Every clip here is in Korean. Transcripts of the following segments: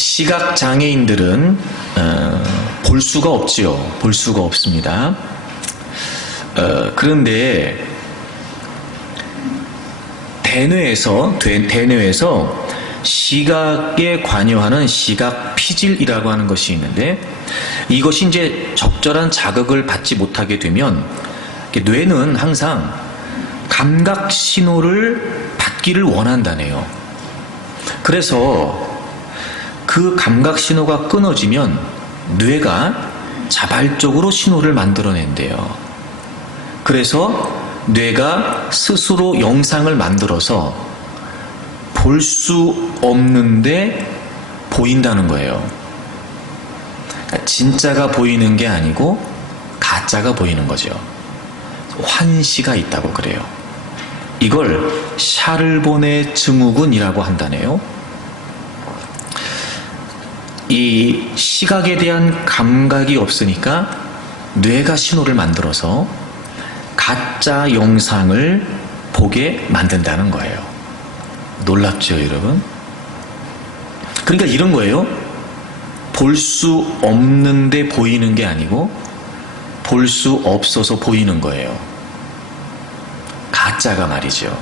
시각 장애인들은 볼 수가 없지요. 볼 수가 없습니다. 그런데 대뇌에서 시각에 관여하는 시각 피질이라고 하는 것이 있는데, 이것이 이제 적절한 자극을 받지 못하게 되면 뇌는 항상 감각 신호를 받기를 원한다네요. 그래서 그 감각 신호가 끊어지면 뇌가 자발적으로 신호를 만들어낸대요. 그래서 뇌가 스스로 영상을 만들어서 볼 수 없는데 보인다는 거예요. 그러니까 진짜가 보이는 게 아니고 가짜가 보이는 거죠. 환시가 있다고 그래요. 이걸 샤를본의 증후군이라고 한다네요. 이 시각에 대한 감각이 없으니까 뇌가 신호를 만들어서 가짜 영상을 보게 만든다는 거예요. 놀랍죠, 여러분? 그러니까 이런 거예요. 볼 수 없는데 보이는 게 아니고 볼 수 없어서 보이는 거예요. 가짜가 말이죠.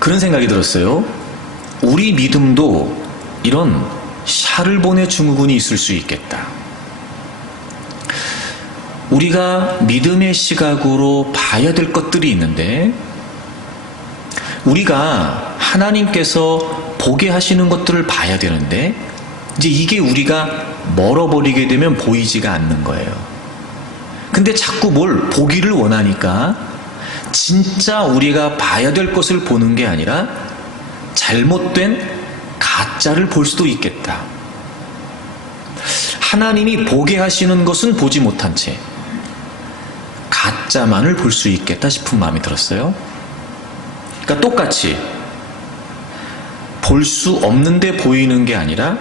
그런 생각이 들었어요. 우리 믿음도 이런 샤를본의 증후군이 있을 수 있겠다. 우리가 믿음의 시각으로 봐야 될 것들이 있는데, 우리가 하나님께서 보게 하시는 것들을 봐야 되는데, 이제 이게 우리가 멀어버리게 되면 보이지가 않는 거예요. 근데 자꾸 뭘 보기를 원하니까 진짜 우리가 봐야 될 것을 보는 게 아니라 잘못된 가짜를 볼 수도 있겠다. 하나님이 보게 하시는 것은 보지 못한 채 가짜만을 볼 수 있겠다 싶은 마음이 들었어요. 그러니까 똑같이 볼 수 없는데 보이는 게 아니라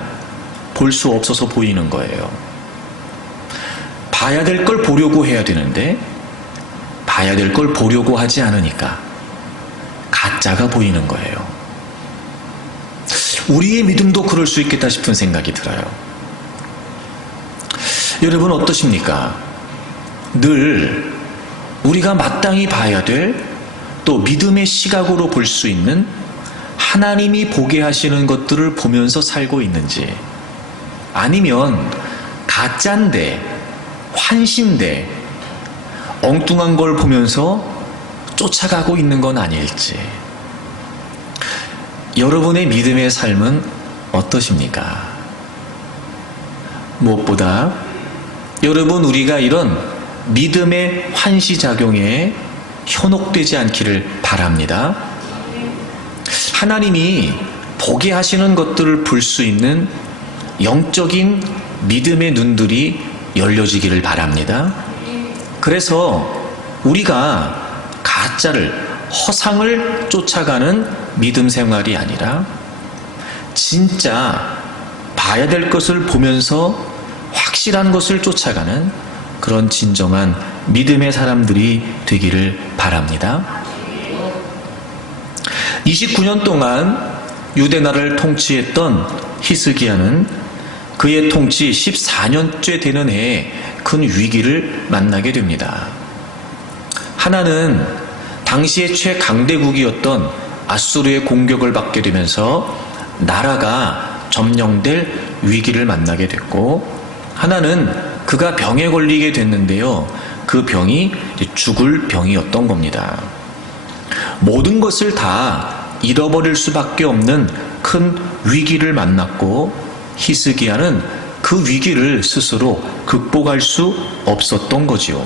볼 수 없어서 보이는 거예요. 봐야 될 걸 보려고 해야 되는데 봐야 될 걸 보려고 하지 않으니까 가짜가 보이는 거예요. 우리의 믿음도 그럴 수 있겠다 싶은 생각이 들어요. 여러분 어떠십니까? 늘 우리가 마땅히 봐야 될, 또 믿음의 시각으로 볼 수 있는 하나님이 보게 하시는 것들을 보면서 살고 있는지, 아니면 가짜인데 환신데 엉뚱한 걸 보면서 쫓아가고 있는 건 아닐지. 여러분의 믿음의 삶은 어떠십니까? 무엇보다 여러분, 우리가 이런 믿음의 환시작용에 현혹되지 않기를 바랍니다. 하나님이 보게 하시는 것들을 볼 수 있는 영적인 믿음의 눈들이 열려지기를 바랍니다. 그래서 우리가 가짜를, 허상을 쫓아가는 믿음 생활이 아니라 진짜 봐야 될 것을 보면서 확실한 것을 쫓아가는 그런 진정한 믿음의 사람들이 되기를 바랍니다. 29년 동안 유대나라를 통치했던 히스기야는 그의 통치 14년째 되는 해에 큰 위기를 만나게 됩니다. 하나는 당시의 최강대국이었던 아수르의 공격을 받게 되면서 나라가 점령될 위기를 만나게 됐고, 하나는 그가 병에 걸리게 됐는데요, 그 병이 죽을 병이었던 겁니다. 모든 것을 다 잃어버릴 수밖에 없는 큰 위기를 만났고, 히스기야는 그 위기를 스스로 극복할 수 없었던 거지요.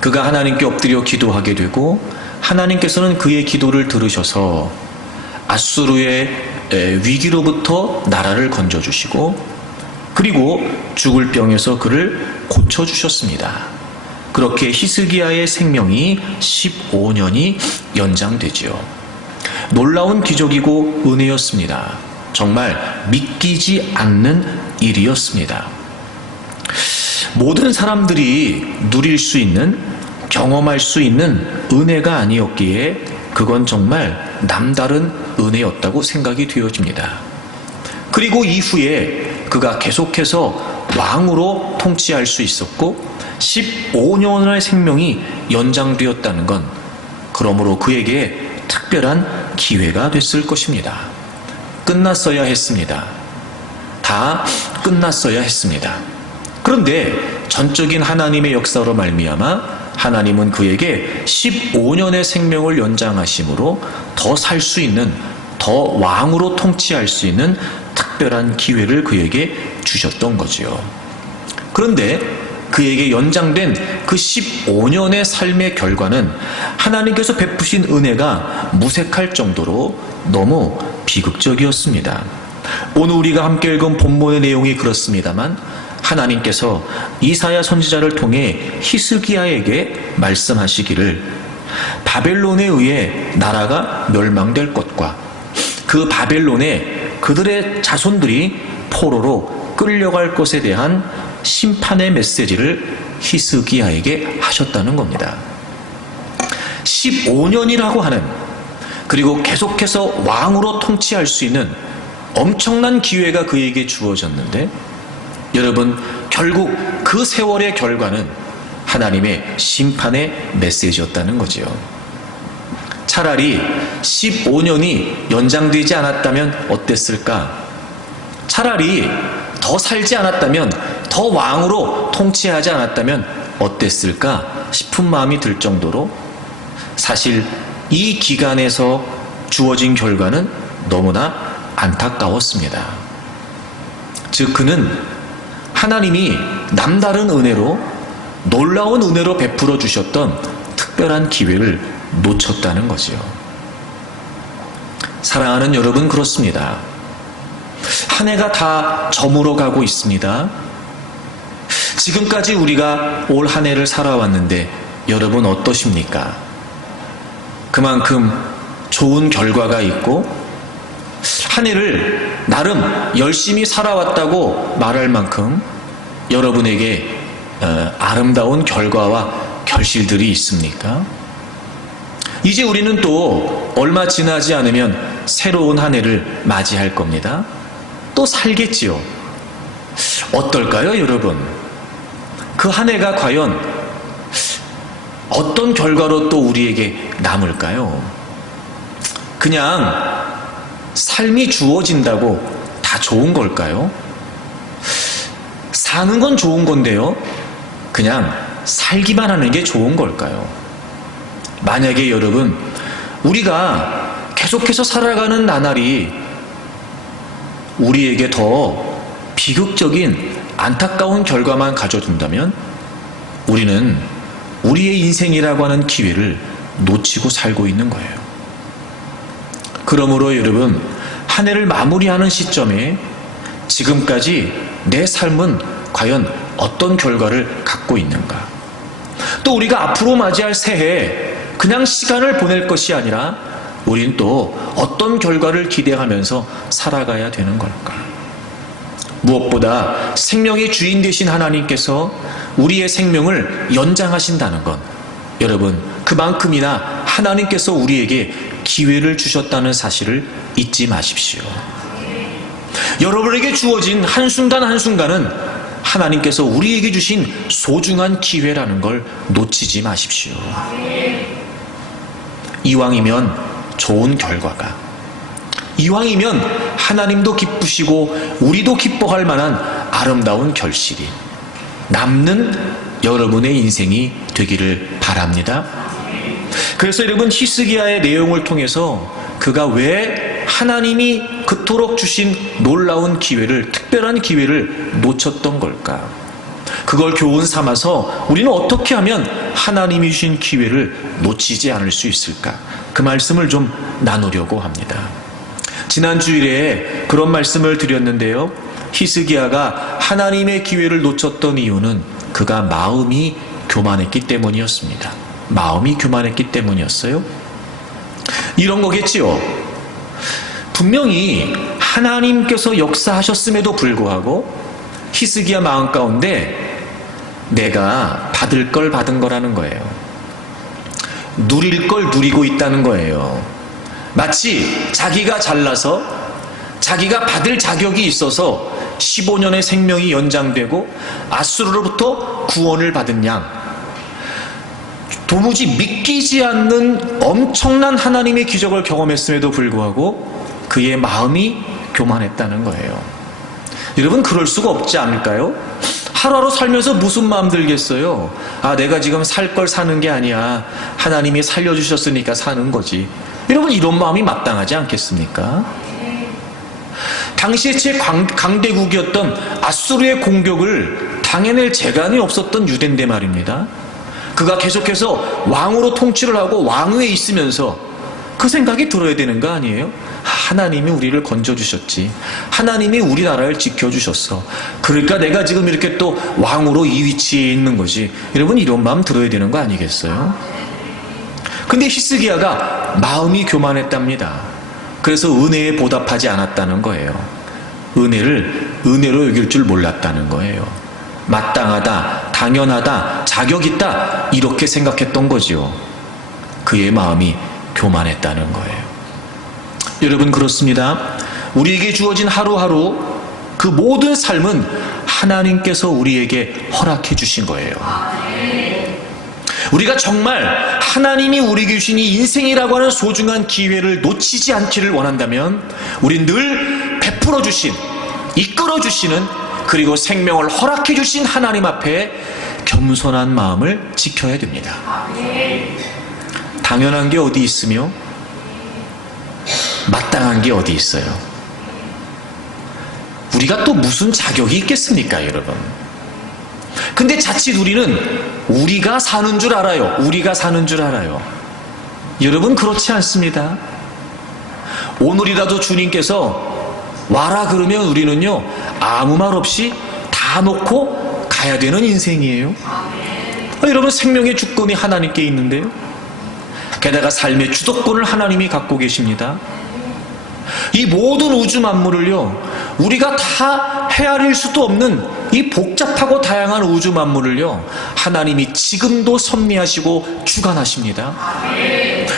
그가 하나님께 엎드려 기도하게 되고, 하나님께서는 그의 기도를 들으셔서 아수르의 위기로부터 나라를 건져주시고, 그리고 죽을 병에서 그를 고쳐주셨습니다. 그렇게 히스기야의 생명이 15년이 연장되지요. 놀라운 기적이고 은혜였습니다. 정말 믿기지 않는 일이었습니다. 모든 사람들이 누릴 수 있는, 경험할 수 있는 은혜가 아니었기에 그건 정말 남다른 은혜였다고 생각이 되어집니다. 그리고 이후에 그가 계속해서 왕으로 통치할 수 있었고 15년의 생명이 연장되었다는 건 그러므로 그에게 특별한 기회가 됐을 것입니다. 끝났어야 했습니다. 다 끝났어야 했습니다. 그런데 전적인 하나님의 역사로 말미암아 하나님은 그에게 15년의 생명을 연장하심으로 더 살 수 있는, 더 왕으로 통치할 수 있는 특별한 기회를 그에게 주셨던 거지요. 그런데 그에게 연장된 그 15년의 삶의 결과는 하나님께서 베푸신 은혜가 무색할 정도로 너무 비극적이었습니다. 오늘 우리가 함께 읽은 본문의 내용이 그렇습니다만 하나님께서 이사야 선지자를 통해 히스기야에게 말씀하시기를 바벨론에 의해 나라가 멸망될 것과 그 바벨론에 그들의 자손들이 포로로 끌려갈 것에 대한 심판의 메시지를 히스기야에게 하셨다는 겁니다. 15년이라고 하는, 그리고 계속해서 왕으로 통치할 수 있는 엄청난 기회가 그에게 주어졌는데 여러분, 결국 그 세월의 결과는 하나님의 심판의 메시지였다는 거지요. 차라리 15년이 연장되지 않았다면 어땠을까? 차라리 더 살지 않았다면, 더 왕으로 통치하지 않았다면 어땠을까 싶은 마음이 들 정도로 사실 이 기간에서 주어진 결과는 너무나 안타까웠습니다. 즉 그는 하나님이 남다른 은혜로, 놀라운 은혜로 베풀어 주셨던 특별한 기회를 놓쳤다는 거지요. 사랑하는 여러분, 그렇습니다. 한 해가 다 저물어 가고 있습니다. 지금까지 우리가 올 한 해를 살아왔는데 여러분 어떠십니까? 그만큼 좋은 결과가 있고 한 해를 나름 열심히 살아왔다고 말할 만큼 여러분에게 아름다운 결과와 결실들이 있습니까? 이제 우리는 또 얼마 지나지 않으면 새로운 한 해를 맞이할 겁니다. 또 살겠지요. 어떨까요, 여러분? 그 한 해가 과연 어떤 결과로 또 우리에게 남을까요? 그냥 삶이 주어진다고 다 좋은 걸까요? 사는 건 좋은 건데요. 그냥 살기만 하는 게 좋은 걸까요? 만약에 여러분, 우리가 계속해서 살아가는 나날이 우리에게 더 비극적인 안타까운 결과만 가져준다면 우리는 우리의 인생이라고 하는 기회를 놓치고 살고 있는 거예요. 그러므로 여러분, 한 해를 마무리하는 시점에 지금까지 내 삶은 과연 어떤 결과를 갖고 있는가? 또 우리가 앞으로 맞이할 새해 그냥 시간을 보낼 것이 아니라 우린 또 어떤 결과를 기대하면서 살아가야 되는 걸까? 무엇보다 생명의 주인 되신 하나님께서 우리의 생명을 연장하신다는 것, 여러분 그만큼이나 하나님께서 우리에게 기회를 주셨다는 사실을 잊지 마십시오. 여러분에게 주어진 한순간 한순간은 하나님께서 우리에게 주신 소중한 기회라는 걸 놓치지 마십시오. 이왕이면 좋은 결과가, 이왕이면 하나님도 기쁘시고 우리도 기뻐할 만한 아름다운 결실이 남는 여러분의 인생이 되기를 바랍니다. 그래서 여러분, 히스기야의 내용을 통해서 그가 왜 하나님이 그토록 주신 놀라운 기회를, 특별한 기회를 놓쳤던 걸까? 그걸 교훈 삼아서 우리는 어떻게 하면 하나님이 주신 기회를 놓치지 않을 수 있을까? 그 말씀을 좀 나누려고 합니다. 지난 주일에 그런 말씀을 드렸는데요. 히스기야가 하나님의 기회를 놓쳤던 이유는 그가 마음이 교만했기 때문이었습니다. 마음이 교만했기 때문이었어요. 이런 거겠지요. 분명히 하나님께서 역사하셨음에도 불구하고 히스기야 마음 가운데 내가 받을 걸 받은 거라는 거예요. 누릴 걸 누리고 있다는 거예요. 마치 자기가 잘나서 자기가 받을 자격이 있어서 15년의 생명이 연장되고 아수르로부터 구원을 받은 양, 도무지 믿기지 않는 엄청난 하나님의 기적을 경험했음에도 불구하고 그의 마음이 교만했다는 거예요. 여러분, 그럴 수가 없지 않을까요? 하루하루 살면서 무슨 마음 들겠어요? 아, 내가 지금 살 걸 사는 게 아니야. 하나님이 살려주셨으니까 사는 거지. 여러분, 이런 마음이 마땅하지 않겠습니까? 당시에 제 강대국이었던 아수르의 공격을 당해낼 재간이 없었던 유대인데 말입니다. 그가 계속해서 왕으로 통치를 하고 왕위에 있으면서 그 생각이 들어야 되는 거 아니에요? 하나님이 우리를 건져주셨지. 하나님이 우리나라를 지켜주셨어. 그러니까 내가 지금 이렇게 또 왕으로 이 위치에 있는 거지. 여러분, 이런 마음 들어야 되는 거 아니겠어요? 근데 히스기야가 마음이 교만했답니다. 그래서 은혜에 보답하지 않았다는 거예요. 은혜로 여길 줄 몰랐다는 거예요. 마땅하다, 당연하다, 자격 있다, 이렇게 생각했던 거지요. 그의 마음이 교만했다는 거예요. 여러분, 그렇습니다. 우리에게 주어진 하루하루 그 모든 삶은 하나님께서 우리에게 허락해 주신 거예요. 우리가 정말 하나님이 우리에게 주신 이 인생이라고 하는 소중한 기회를 놓치지 않기를 원한다면 우린 늘 베풀어 주신, 이끌어 주시는, 그리고 생명을 허락해 주신 하나님 앞에 겸손한 마음을 지켜야 됩니다. 당연한 게 어디 있으며 마땅한 게 어디 있어요? 우리가 또 무슨 자격이 있겠습니까, 여러분? 근데 자칫 우리는 우리가 사는 줄 알아요. 우리가 사는 줄 알아요. 여러분, 그렇지 않습니다. 오늘이라도 주님께서 와라 그러면 우리는요, 아무 말 없이 다 놓고 가야 되는 인생이에요. 여러분, 생명의 주권이 하나님께 있는데요. 게다가 삶의 주도권을 하나님이 갖고 계십니다. 이 모든 우주 만물을요, 우리가 다 헤아릴 수도 없는 이 복잡하고 다양한 우주 만물을요, 하나님이 지금도 섭리하시고 주관하십니다.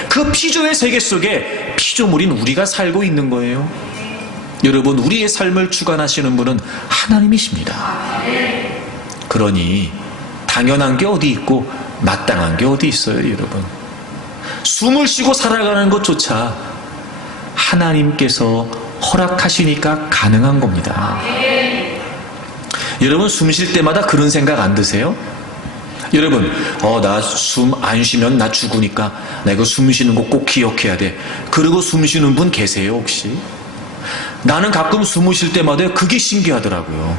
그 피조의 세계 속에 피조물인 우리가 살고 있는 거예요. 여러분, 우리의 삶을 주관하시는 분은 하나님이십니다. 그러니 당연한 게 어디 있고 마땅한 게 어디 있어요, 여러분? 숨을 쉬고 살아가는 것조차 하나님께서 허락하시니까 가능한 겁니다. 여러분, 숨 쉴 때마다 그런 생각 안 드세요? 여러분, 나 숨 안 쉬면 나 죽으니까 내가 숨 쉬는 거 꼭 기억해야 돼. 그리고 숨 쉬는 분 계세요, 혹시? 나는 가끔 숨을 쉴 때마다 그게 신기하더라고요.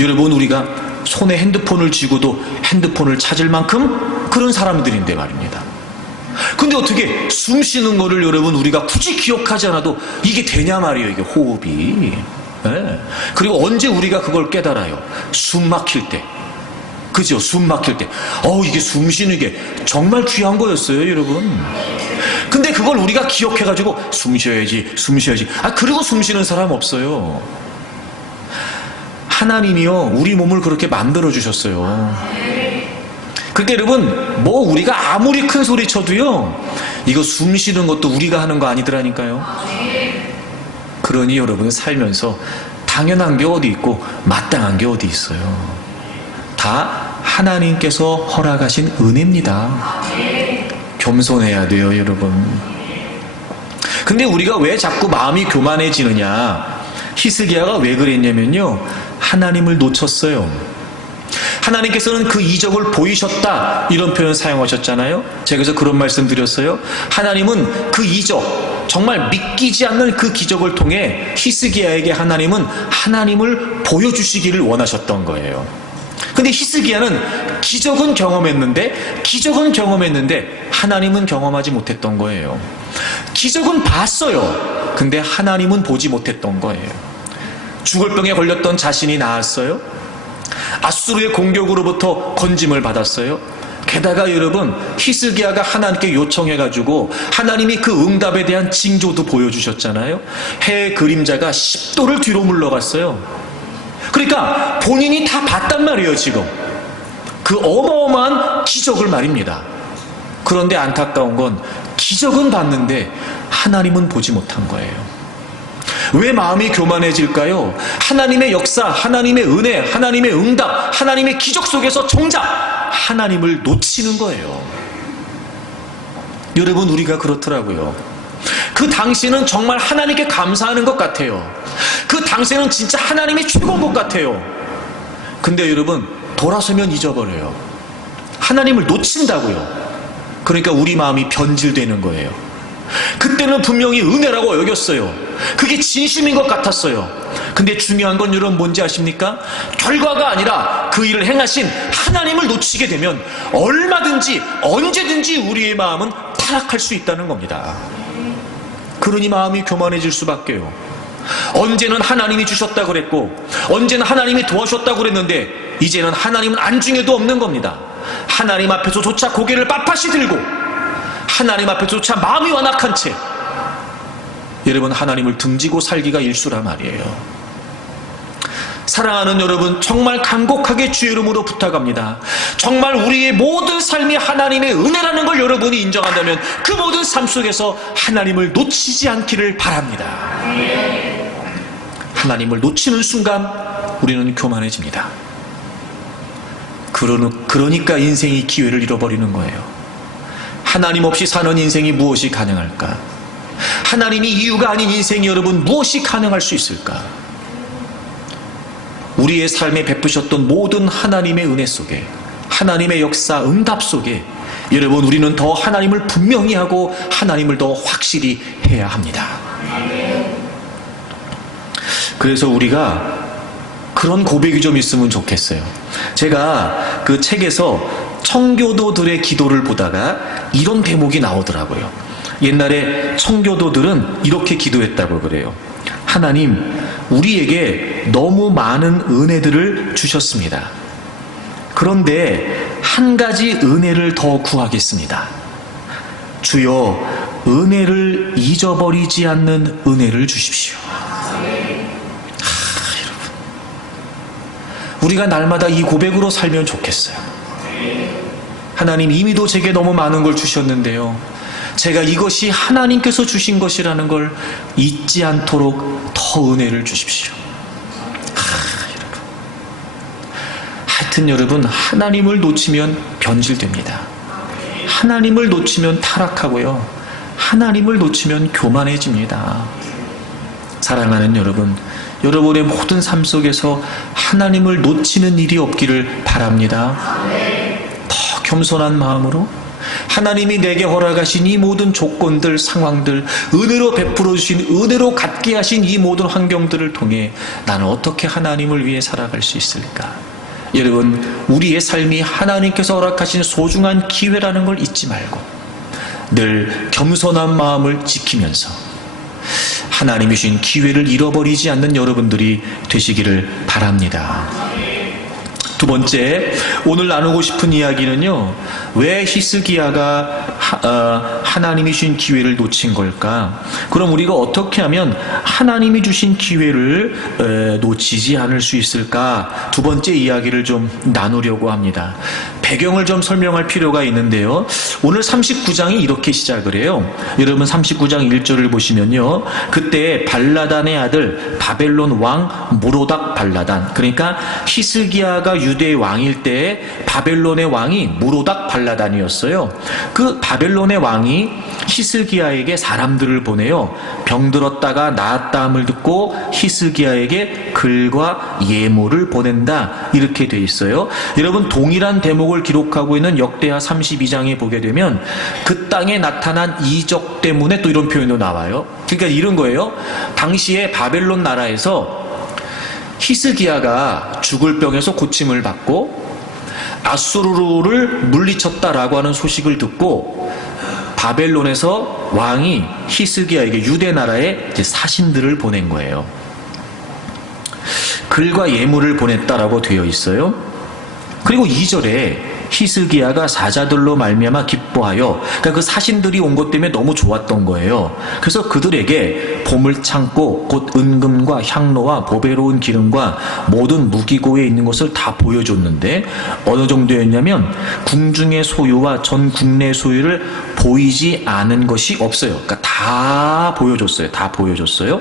여러분, 우리가 손에 핸드폰을 쥐고도 핸드폰을 찾을 만큼 그런 사람들인데 말입니다. 근데 어떻게 숨 쉬는 거를 여러분 우리가 굳이 기억하지 않아도 이게 되냐 말이에요, 이게 호흡이. 네. 그리고 언제 우리가 그걸 깨달아요? 숨 막힐 때. 그죠? 숨 막힐 때. 이게 숨 쉬는 게 정말 귀한 거였어요, 여러분. 근데 그걸 우리가 기억해가지고 숨 쉬어야지. 그리고 숨 쉬는 사람 없어요. 하나님이요, 우리 몸을 그렇게 만들어 주셨어요. 그러니까 여러분, 우리가 아무리 큰 소리 쳐도요, 이거 숨 쉬는 것도 우리가 하는 거 아니더라니까요. 그러니 여러분, 살면서 당연한 게 어디 있고 마땅한 게 어디 있어요. 다 하나님께서 허락하신 은혜입니다. 겸손해야 돼요, 여러분. 근데 우리가 왜 자꾸 마음이 교만해지느냐? 히스기야가 왜 그랬냐면요, 하나님을 놓쳤어요. 하나님께서는 그 이적을 보이셨다, 이런 표현 사용하셨잖아요. 제가 그래서 그런 말씀 드렸어요. 하나님은 그 이적, 정말 믿기지 않는 그 기적을 통해 히스기야에게 하나님은 하나님을 보여주시기를 원하셨던 거예요. 근데 히스기야는 기적은 경험했는데 하나님은 경험하지 못했던 거예요. 기적은 봤어요. 근데 하나님은 보지 못했던 거예요. 죽을 병에 걸렸던 자신이 나았어요. 아수르의 공격으로부터 건짐을 받았어요. 게다가 여러분, 히스기야가 하나님께 요청해가지고 하나님이 그 응답에 대한 징조도 보여주셨잖아요. 해의 그림자가 10도를 뒤로 물러갔어요. 그러니까 본인이 다 봤단 말이에요, 지금. 그 어마어마한 기적을 말입니다. 그런데 안타까운 건 기적은 봤는데 하나님은 보지 못한 거예요. 왜 마음이 교만해질까요? 하나님의 역사, 하나님의 은혜, 하나님의 응답, 하나님의 기적 속에서 정작 하나님을 놓치는 거예요. 여러분, 우리가 그렇더라고요. 그 당시는 정말 하나님께 감사하는 것 같아요. 그 당시에는 진짜 하나님이 최고인 것 같아요. 근데 여러분, 돌아서면 잊어버려요. 하나님을 놓친다고요. 그러니까 우리 마음이 변질되는 거예요. 그때는 분명히 은혜라고 여겼어요. 그게 진심인 것 같았어요. 근데 중요한 건 여러분 뭔지 아십니까? 결과가 아니라 그 일을 행하신 하나님을 놓치게 되면 얼마든지 언제든지 우리의 마음은 타락할 수 있다는 겁니다. 그러니 마음이 교만해질 수밖에요. 언제는 하나님이 주셨다고 그랬고, 언제는 하나님이 도와주셨다고 그랬는데, 이제는 하나님은 안중에도 없는 겁니다. 하나님 앞에서조차 고개를 빳빳이 들고, 하나님 앞에서조차 마음이 완악한 채, 여러분, 하나님을 등지고 살기가 일수란 말이에요. 사랑하는 여러분, 정말 간곡하게 주의 이름으로 부탁합니다. 정말 우리의 모든 삶이 하나님의 은혜라는 걸 여러분이 인정한다면 그 모든 삶 속에서 하나님을 놓치지 않기를 바랍니다. 하나님을 놓치는 순간 우리는 교만해집니다. 그러니까 인생이 기회를 잃어버리는 거예요. 하나님 없이 사는 인생이 무엇이 가능할까? 하나님이 이유가 아닌 인생이 여러분 무엇이 가능할 수 있을까? 우리의 삶에 베푸셨던 모든 하나님의 은혜 속에, 하나님의 역사, 응답 속에 여러분 우리는 더 하나님을 분명히 하고 하나님을 더 확실히 해야 합니다. 그래서 우리가 그런 고백이 좀 있으면 좋겠어요. 제가 그 책에서 청교도들의 기도를 보다가 이런 대목이 나오더라고요. 옛날에 청교도들은 이렇게 기도했다고 그래요. 하나님, 우리에게 너무 많은 은혜들을 주셨습니다. 그런데 한 가지 은혜를 더 구하겠습니다. 주여, 은혜를 잊어버리지 않는 은혜를 주십시오. 여러분, 우리가 날마다 이 고백으로 살면 좋겠어요. 하나님, 이미도 제게 너무 많은 걸 주셨는데요, 제가 이것이 하나님께서 주신 것이라는 걸 잊지 않도록 더 은혜를 주십시오. 여러분, 하여튼 여러분, 하나님을 놓치면 변질됩니다. 하나님을 놓치면 타락하고요, 하나님을 놓치면 교만해집니다. 사랑하는 여러분, 여러분의 모든 삶 속에서 하나님을 놓치는 일이 없기를 바랍니다. 더 겸손한 마음으로 하나님이 내게 허락하신 이 모든 조건들, 상황들, 은혜로 베풀어 주신, 은혜로 갖게 하신 이 모든 환경들을 통해 나는 어떻게 하나님을 위해 살아갈 수 있을까? 여러분, 우리의 삶이 하나님께서 허락하신 소중한 기회라는 걸 잊지 말고 늘 겸손한 마음을 지키면서 하나님이 주신 기회를 잃어버리지 않는 여러분들이 되시기를 바랍니다. 두 번째, 오늘 나누고 싶은 이야기는요, 왜 히스기야가 하나님이 주신 기회를 놓친 걸까? 그럼 우리가 어떻게 하면 하나님이 주신 기회를 놓치지 않을 수 있을까? 두 번째 이야기를 좀 나누려고 합니다. 배경을 좀 설명할 필요가 있는데요, 오늘 39장이 이렇게 시작을 해요. 여러분 39장 1절을 보시면요, 그때 발라단의 아들 바벨론 왕 무로닥 발라단, 그러니까 히스기야가 유대 왕일 때 바벨론의 왕이 무로닥 발라단이었어요. 그 바벨론의 왕이 히스기야에게 사람들을 보내요. 병들었다가 나았다함을 듣고 히스기야에게 글과 예물을 보낸다, 이렇게 돼 있어요. 여러분, 동일한 대목을 기록하고 있는 역대하 32장에 보게 되면 그 땅에 나타난 이적 때문에 또 이런 표현도 나와요. 그러니까 이런 거예요. 당시에 바벨론 나라에서 히스기야가 죽을 병에서 고침을 받고 아수르를 물리쳤다라고 하는 소식을 듣고 바벨론에서 왕이 히스기야에게 유대 나라에 사신들을 보낸 거예요. 글과 예물을 보냈다라고 되어 있어요. 그리고 2절에 히스기야가 사자들로 말미암아 기뻐하여, 그러니까 그 사신들이 온 것 때문에 너무 좋았던 거예요. 그래서 그들에게 보물 창고 곧 은금과 향로와 보배로운 기름과 모든 무기고에 있는 것을 다 보여줬는데 어느 정도였냐면 궁중의 소유와 전 국내 소유를 보이지 않은 것이 없어요. 그러니까 다 보여줬어요. 다 보여줬어요.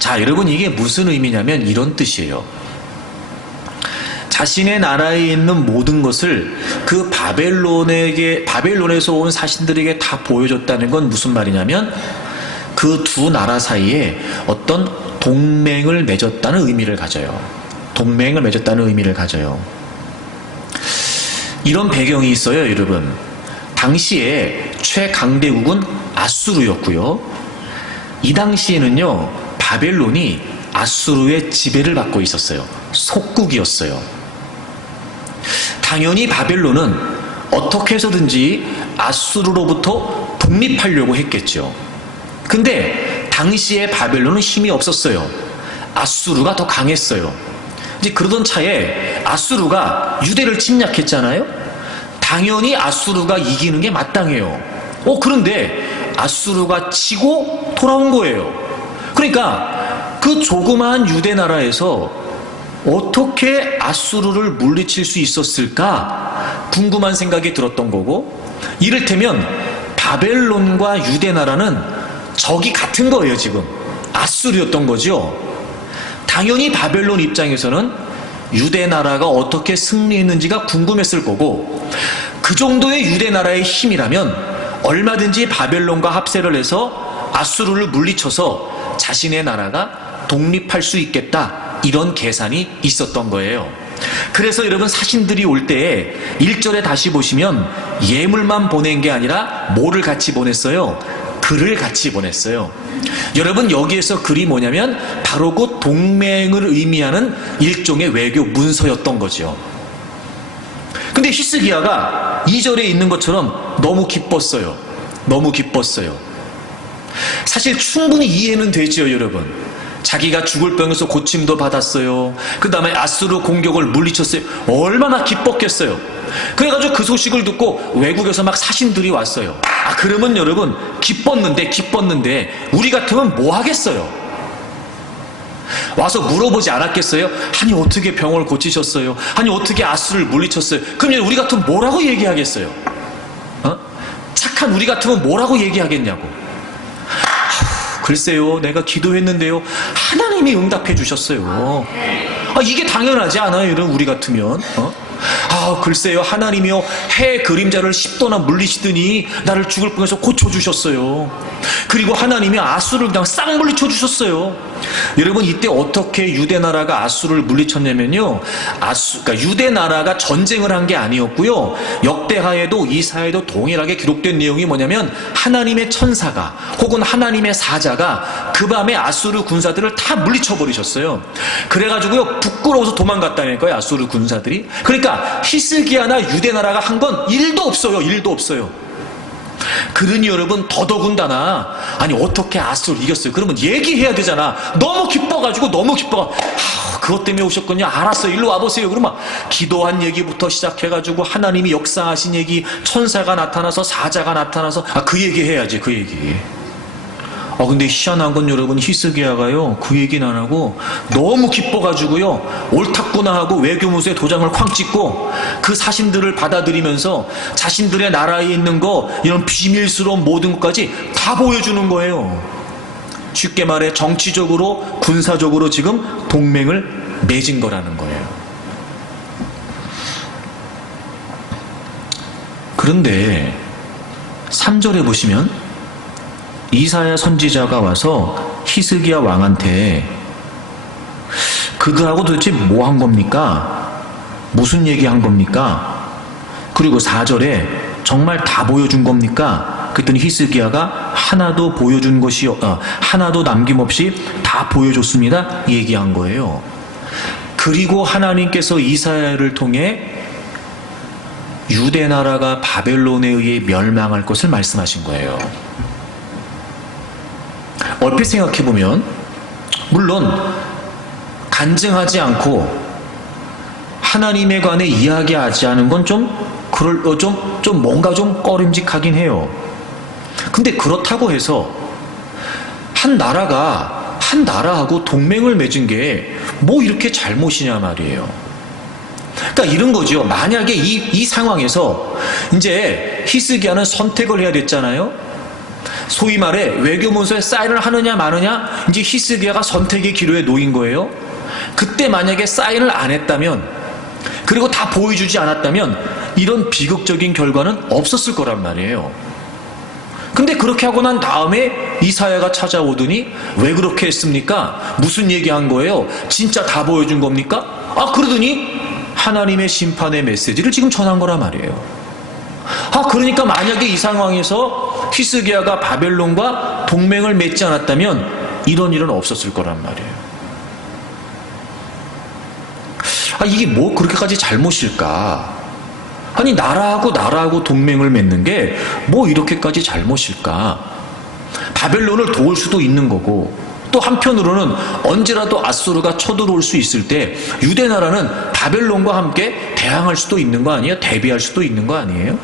자, 여러분, 이게 무슨 의미냐면 이런 뜻이에요. 자신의 나라에 있는 모든 것을 그 바벨론에서 온 사신들에게 다 보여줬다는 건 무슨 말이냐면 그 두 나라 사이에 어떤 동맹을 맺었다는 의미를 가져요. 동맹을 맺었다는 의미를 가져요. 이런 배경이 있어요, 여러분. 당시에 최강대국은 아수르였고요. 이 당시에는요, 바벨론이 아수르의 지배를 받고 있었어요. 속국이었어요. 당연히 바벨론은 어떻게 해서든지 아수르로부터 독립하려고 했겠죠. 근데 당시에 바벨론은 힘이 없었어요. 아수르가 더 강했어요. 이제 그러던 차에 아수르가 유대를 침략했잖아요. 당연히 아수르가 이기는 게 마땅해요. 그런데 아수르가 치고 돌아온 거예요. 그러니까 그 조그마한 유대 나라에서 어떻게 아수르를 물리칠 수 있었을까 궁금한 생각이 들었던 거고, 이를테면 바벨론과 유대 나라는 적이 같은 거예요. 지금 아수르였던 거죠. 당연히 바벨론 입장에서는 유대 나라가 어떻게 승리했는지가 궁금했을 거고, 그 정도의 유대 나라의 힘이라면 얼마든지 바벨론과 합세를 해서 아수르를 물리쳐서 자신의 나라가 독립할 수 있겠다, 이런 계산이 있었던 거예요. 그래서 여러분, 사신들이 올 때에 1절에 다시 보시면 예물만 보낸 게 아니라 뭐를 같이 보냈어요? 글을 같이 보냈어요. 여러분, 여기에서 글이 뭐냐면 바로 그 동맹을 의미하는 일종의 외교 문서였던 거죠. 근데 히스기야가 2절에 있는 것처럼 너무 기뻤어요. 너무 기뻤어요. 사실 충분히 이해는 되죠, 여러분. 자기가 죽을 병에서 고침도 받았어요. 그 다음에 아수르 공격을 물리쳤어요. 얼마나 기뻤겠어요. 그래가지고 그 소식을 듣고 외국에서 막 사신들이 왔어요. 그러면 여러분, 기뻤는데 우리 같으면 뭐 하겠어요? 와서 물어보지 않았겠어요? 아니, 어떻게 병을 고치셨어요? 아니, 어떻게 아수르를 물리쳤어요? 그럼 우리 같으면 뭐라고 얘기하겠어요? 착한 우리 같으면 뭐라고 얘기하겠냐고. 글쎄요, 내가 기도했는데요, 하나님이 응답해 주셨어요. 이게 당연하지 않아요, 이런 우리 같으면? 글쎄요, 하나님이요, 해 그림자를 10도나 물리시더니 나를 죽을 뻔해서 고쳐주셨어요. 그리고 하나님이 아수르를 그냥 싹 물리쳐주셨어요. 여러분, 이때 어떻게 유대나라가 아수르를 물리쳤냐면요, 그러니까 유대나라가 전쟁을 한 게 아니었고요, 역대하에도 이사야에도 동일하게 기록된 내용이 뭐냐면 하나님의 천사가 혹은 하나님의 사자가 그 밤에 아수르 군사들을 다 물리쳐버리셨어요. 그래가지고요, 부끄러워서 도망갔다니까요, 아수르 군사들이. 그러니까 히스기야나 유대나라가 한 건 1도 없어요. 1도 없어요. 그러니 여러분, 더더군다나 아니, 어떻게 아수르를 이겼어요? 그러면 얘기해야 되잖아. 너무 기뻐가지고 그것 때문에 오셨군요. 알았어요, 일로 와보세요. 그러면 기도한 얘기부터 시작해가지고 하나님이 역사하신 얘기, 천사가 나타나서 사자가 나타나서 그 얘기 해야지, 그 얘기. 근데 희한한 건 여러분, 히스기야가요, 그 얘기는 안 하고 너무 기뻐가지고요, 옳았구나 하고 외교문서에 도장을 쾅 찍고 그 사신들을 받아들이면서 자신들의 나라에 있는 거, 이런 비밀스러운 모든 것까지 다 보여주는 거예요. 쉽게 말해 정치적으로, 군사적으로 지금 동맹을 맺은 거라는 거예요. 그런데 3절에 보시면 이사야 선지자가 와서 히스기야 왕한테 그들하고 도대체 뭐 한 겁니까? 무슨 얘기 한 겁니까? 그리고 4절에 정말 다 보여준 겁니까? 그랬더니 히스기야가 하나도 보여준 것이 하나도 남김없이 다 보여줬습니다, 얘기한 거예요. 그리고 하나님께서 이사야를 통해 유대 나라가 바벨론에 의해 멸망할 것을 말씀하신 거예요. 얼핏 생각해보면 물론 간증하지 않고 하나님에 관해 이야기하지 않은 건 좀 뭔가 좀 꺼림직하긴 해요. 근데 그렇다고 해서 한 나라하고 동맹을 맺은 게 뭐 이렇게 잘못이냐 말이에요. 그러니까 이런 거죠. 만약에 이 상황에서 이제 히스기야는 선택을 해야 됐잖아요. 소위 말해 외교문서에 사인을 하느냐 마느냐 이제 히스기야가 선택의 기로에 놓인 거예요. 그때 만약에 사인을 안 했다면, 그리고 다 보여주지 않았다면 이런 비극적인 결과는 없었을 거란 말이에요. 근데 그렇게 하고 난 다음에 이사야가 찾아오더니 왜 그렇게 했습니까? 무슨 얘기한 거예요? 진짜 다 보여준 겁니까? 그러더니 하나님의 심판의 메시지를 지금 전한 거란 말이에요. 그러니까 만약에 이 상황에서 히스기야가 바벨론과 동맹을 맺지 않았다면 이런 일은 없었을 거란 말이에요. 이게 뭐 그렇게까지 잘못일까? 아니 나라하고 동맹을 맺는 게 뭐 이렇게까지 잘못일까? 바벨론을 도울 수도 있는 거고, 또 한편으로는 언제라도 아수르가 쳐들어올 수 있을 때 유대 나라는 바벨론과 함께 대항할 수도 있는 거 아니에요? 대비할 수도 있는 거 아니에요?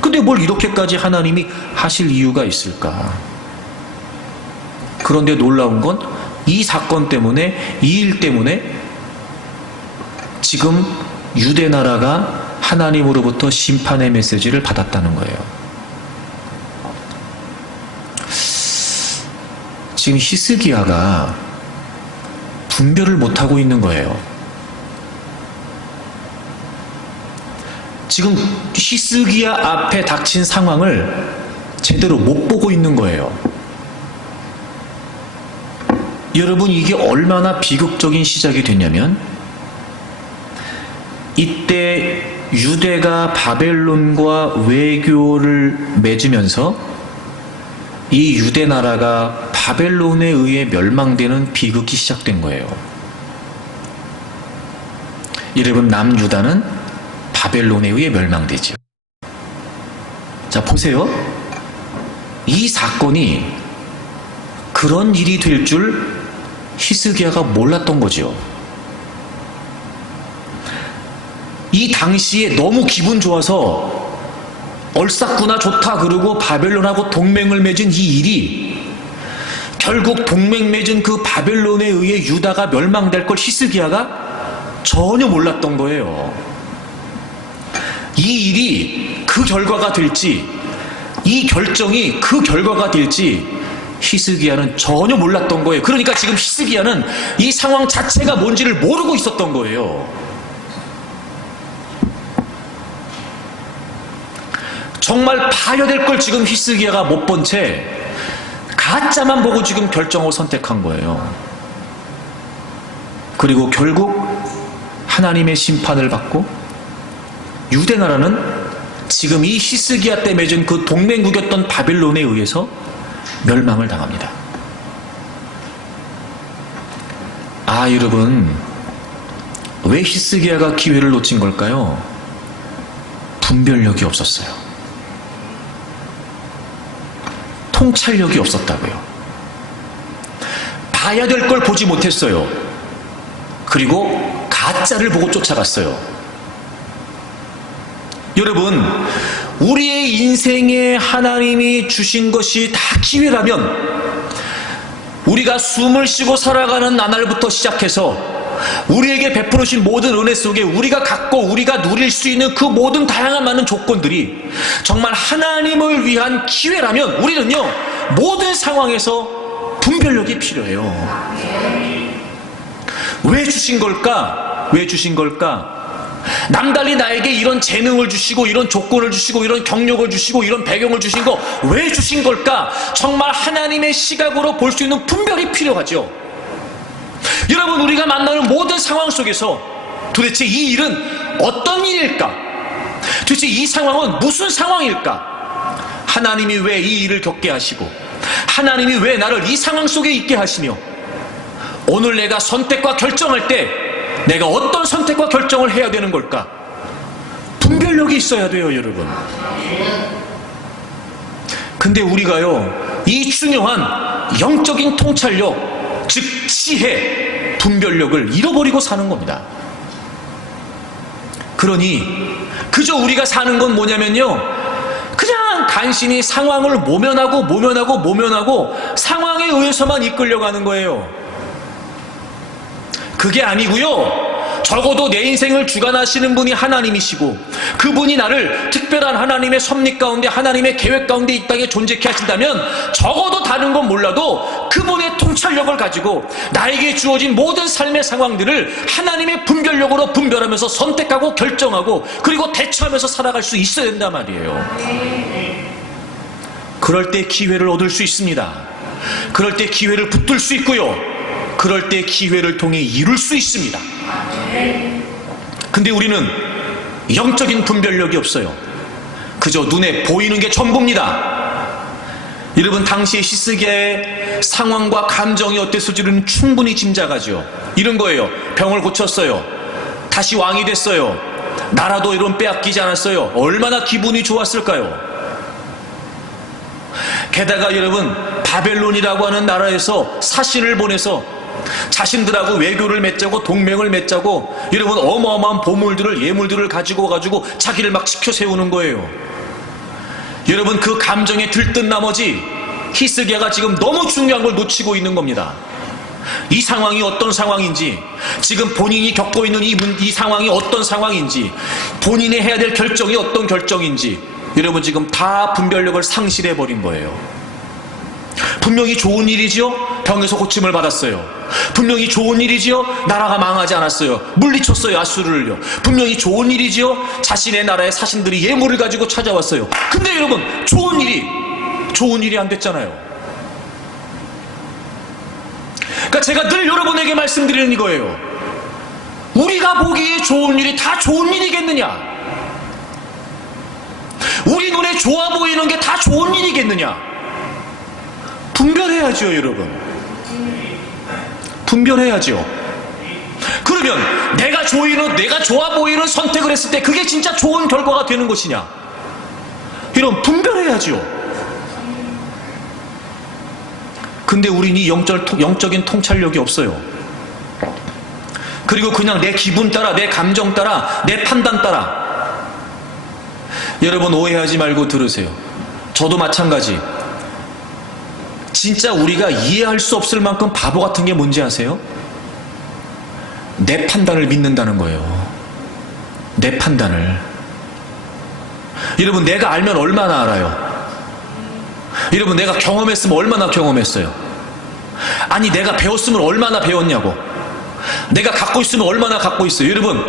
근데 뭘 이렇게까지 하나님이 하실 이유가 있을까? 그런데 놀라운 건 이 사건 때문에, 이 일 때문에 지금 유대 나라가 하나님으로부터 심판의 메시지를 받았다는 거예요. 지금 히스기야가 분별을 못하고 있는 거예요. 지금 히스기야 앞에 닥친 상황을 제대로 못 보고 있는 거예요. 여러분, 이게 얼마나 비극적인 시작이 됐냐면, 이때 유대가 바벨론과 외교를 맺으면서 이 유대 나라가 바벨론에 의해 멸망되는 비극이 시작된 거예요. 여러분, 남유다는 바벨론에 의해 멸망되죠. 자, 보세요. 이 사건이 그런 일이 될 줄 히스기야가 몰랐던 거죠. 이 당시에 너무 기분 좋아서 얼싸구나 좋다 그러고 바벨론하고 동맹을 맺은 이 일이 결국 동맹 맺은 그 바벨론에 의해 유다가 멸망될 걸 히스기야가 전혀 몰랐던 거예요. 이 일이 그 결과가 될지, 이 결정이 그 결과가 될지 히스기야는 전혀 몰랐던 거예요. 그러니까 지금 히스기야는 이 상황 자체가 뭔지를 모르고 있었던 거예요. 정말 봐야 될 걸 지금 히스기야가 못 본 채 가짜만 보고 지금 결정을 선택한 거예요. 그리고 결국 하나님의 심판을 받고 유대 나라는 지금 이 히스기야 때 맺은 그 동맹국이었던 바벨론에 의해서 멸망을 당합니다. 여러분, 왜 히스기야가 기회를 놓친 걸까요? 분별력이 없었어요. 통찰력이 없었다고요. 봐야 될 걸 보지 못했어요. 그리고 가짜를 보고 쫓아갔어요. 여러분, 우리의 인생에 하나님이 주신 것이 다 기회라면 우리가 숨을 쉬고 살아가는 나날부터 시작해서 우리에게 베풀으신 모든 은혜 속에 우리가 갖고 우리가 누릴 수 있는 그 모든 다양한 많은 조건들이 정말 하나님을 위한 기회라면 우리는요, 모든 상황에서 분별력이 필요해요. 왜 주신 걸까? 왜 주신 걸까? 남달리 나에게 이런 재능을 주시고 이런 조건을 주시고 이런 경력을 주시고 이런 배경을 주신 거 왜 주신 걸까? 정말 하나님의 시각으로 볼 수 있는 분별이 필요하죠. 여러분, 우리가 만나는 모든 상황 속에서 도대체 이 일은 어떤 일일까? 도대체 이 상황은 무슨 상황일까? 하나님이 왜 이 일을 겪게 하시고 하나님이 왜 나를 이 상황 속에 있게 하시며 오늘 내가 선택과 결정할 때 내가 어떤 선택과 결정을 해야 되는 걸까? 분별력이 있어야 돼요, 여러분. 근데 우리가요, 이 중요한 영적인 통찰력, 즉 지혜, 분별력을 잃어버리고 사는 겁니다. 그러니 그저 우리가 사는 건 뭐냐면요, 그냥 간신히 상황을 모면하고 상황에 의해서만 이끌려가는 거예요. 그게 아니고요, 적어도 내 인생을 주관하시는 분이 하나님이시고 그분이 나를 특별한 하나님의 섭리 가운데 하나님의 계획 가운데 이 땅에 존재케 하신다면 적어도 다른 건 몰라도 그분의 통찰력을 가지고 나에게 주어진 모든 삶의 상황들을 하나님의 분별력으로 분별하면서 선택하고 결정하고 그리고 대처하면서 살아갈 수 있어야 된단 말이에요. 그럴 때 기회를 얻을 수 있습니다. 그럴 때 기회를 붙들 수 있고요. 그럴 때 기회를 통해 이룰 수 있습니다. 근데 우리는 영적인 분별력이 없어요. 그저 눈에 보이는 게 전부입니다. 여러분, 당시의 히스기야의 상황과 감정이 어땠을지는 충분히 짐작하죠. 이런 거예요. 병을 고쳤어요. 다시 왕이 됐어요. 나라도 이런 빼앗기지 않았어요. 얼마나 기분이 좋았을까요? 게다가 여러분, 바벨론이라고 하는 나라에서 사신을 보내서 자신들하고 외교를 맺자고 동맹을 맺자고 여러분 어마어마한 보물들을 예물들을 가지고 와가지고 자기를 막 지켜 세우는 거예요. 여러분, 그 감정에 들뜬 나머지 히스기야가 지금 너무 중요한 걸 놓치고 있는 겁니다. 이 상황이 어떤 상황인지, 지금 본인이 겪고 있는 이 상황이 어떤 상황인지, 본인이 해야 될 결정이 어떤 결정인지 여러분 지금 다 분별력을 상실해 버린 거예요. 분명히 좋은 일이지요. 병에서 고침을 받았어요. 분명히 좋은 일이지요. 나라가 망하지 않았어요. 물리쳤어요. 아수르를요. 분명히 좋은 일이지요. 자신의 나라의 사신들이 예물을 가지고 찾아왔어요. 근데 여러분, 좋은 일이 안 됐잖아요. 그러니까 제가 늘 여러분에게 말씀드리는 이거예요. 우리가 보기에 좋은 일이 다 좋은 일이겠느냐? 우리 눈에 좋아 보이는 게 다 좋은 일이겠느냐? 분별해야죠, 여러분. 분별해야죠. 그러면 내가 좋아 보이는 선택을 했을 때 그게 진짜 좋은 결과가 되는 것이냐? 이런 분별해야죠. 근데 우린 이 영적인 통찰력이 없어요. 그리고 그냥 내 기분 따라, 내 감정 따라, 내 판단 따라. 여러분, 오해하지 말고 들으세요. 저도 마찬가지. 진짜 우리가 이해할 수 없을 만큼 바보 같은 게 뭔지 아세요? 내 판단을 믿는다는 거예요. 내 판단을. 여러분, 내가 알면 얼마나 알아요? 여러분, 내가 경험했으면 얼마나 경험했어요? 아니, 내가 배웠으면 얼마나 배웠냐고. 내가 갖고 있으면 얼마나 갖고 있어요. 여러분,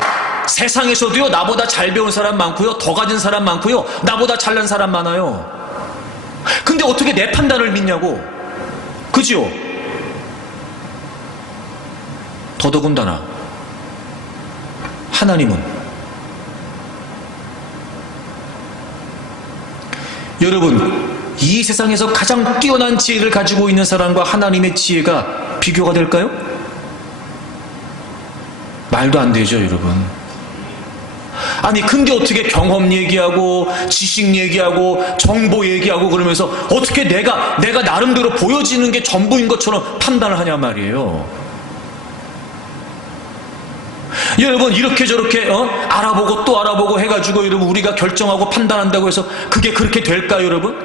세상에서도요, 나보다 잘 배운 사람 많고요, 더 가진 사람 많고요, 나보다 잘난 사람 많아요. 근데 어떻게 내 판단을 믿냐고. 그지요? 더더군다나 하나님은, 여러분, 이 세상에서 가장 뛰어난 지혜를 가지고 있는 사람과 하나님의 지혜가 비교가 될까요? 말도 안 되죠, 여러분. 아니, 근데 어떻게 경험 얘기하고 지식 얘기하고 정보 얘기하고 그러면서 어떻게 내가 나름대로 보여지는 게 전부인 것처럼 판단을 하냐 말이에요. 여러분, 이렇게 저렇게 알아보고 또 알아보고 해가지고 여러분 우리가 결정하고 판단한다고 해서 그게 그렇게 될까요, 여러분?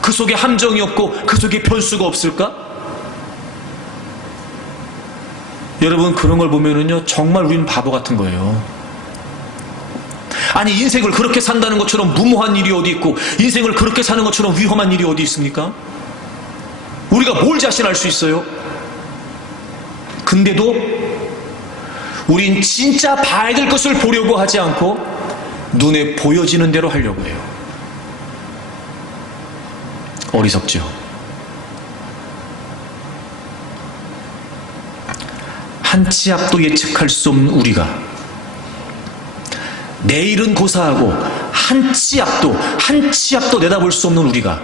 그 속에 함정이 없고 그 속에 변수가 없을까? 여러분, 그런 걸 보면은요, 정말 우리는 바보 같은 거예요. 아니, 인생을 그렇게 산다는 것처럼 무모한 일이 어디 있고 인생을 그렇게 사는 것처럼 위험한 일이 어디 있습니까? 우리가 뭘 자신할 수 있어요? 근데도 우린 진짜 봐야 될 것을 보려고 하지 않고 눈에 보여지는 대로 하려고 해요. 어리석죠. 한 치 앞도 예측할 수 없는 우리가, 내일은 고사하고 한 치 앞도 내다볼 수 없는 우리가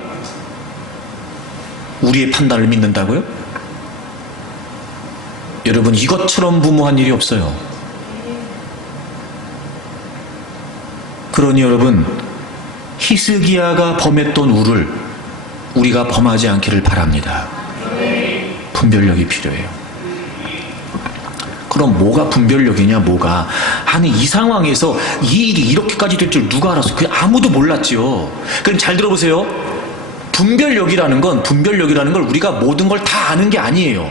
우리의 판단을 믿는다고요? 여러분, 이것처럼 무모한 일이 없어요. 그러니 여러분, 히스기야가 범했던 우를 우리가 범하지 않기를 바랍니다. 분별력이 필요해요. 그럼 뭐가 분별력이냐, 뭐가? 아니, 이 상황에서 이 일이 이렇게까지 될 줄 누가 알았어? 그냥 아무도 몰랐죠. 그럼 잘 들어보세요. 분별력이라는 걸 우리가 모든 걸 다 아는 게 아니에요.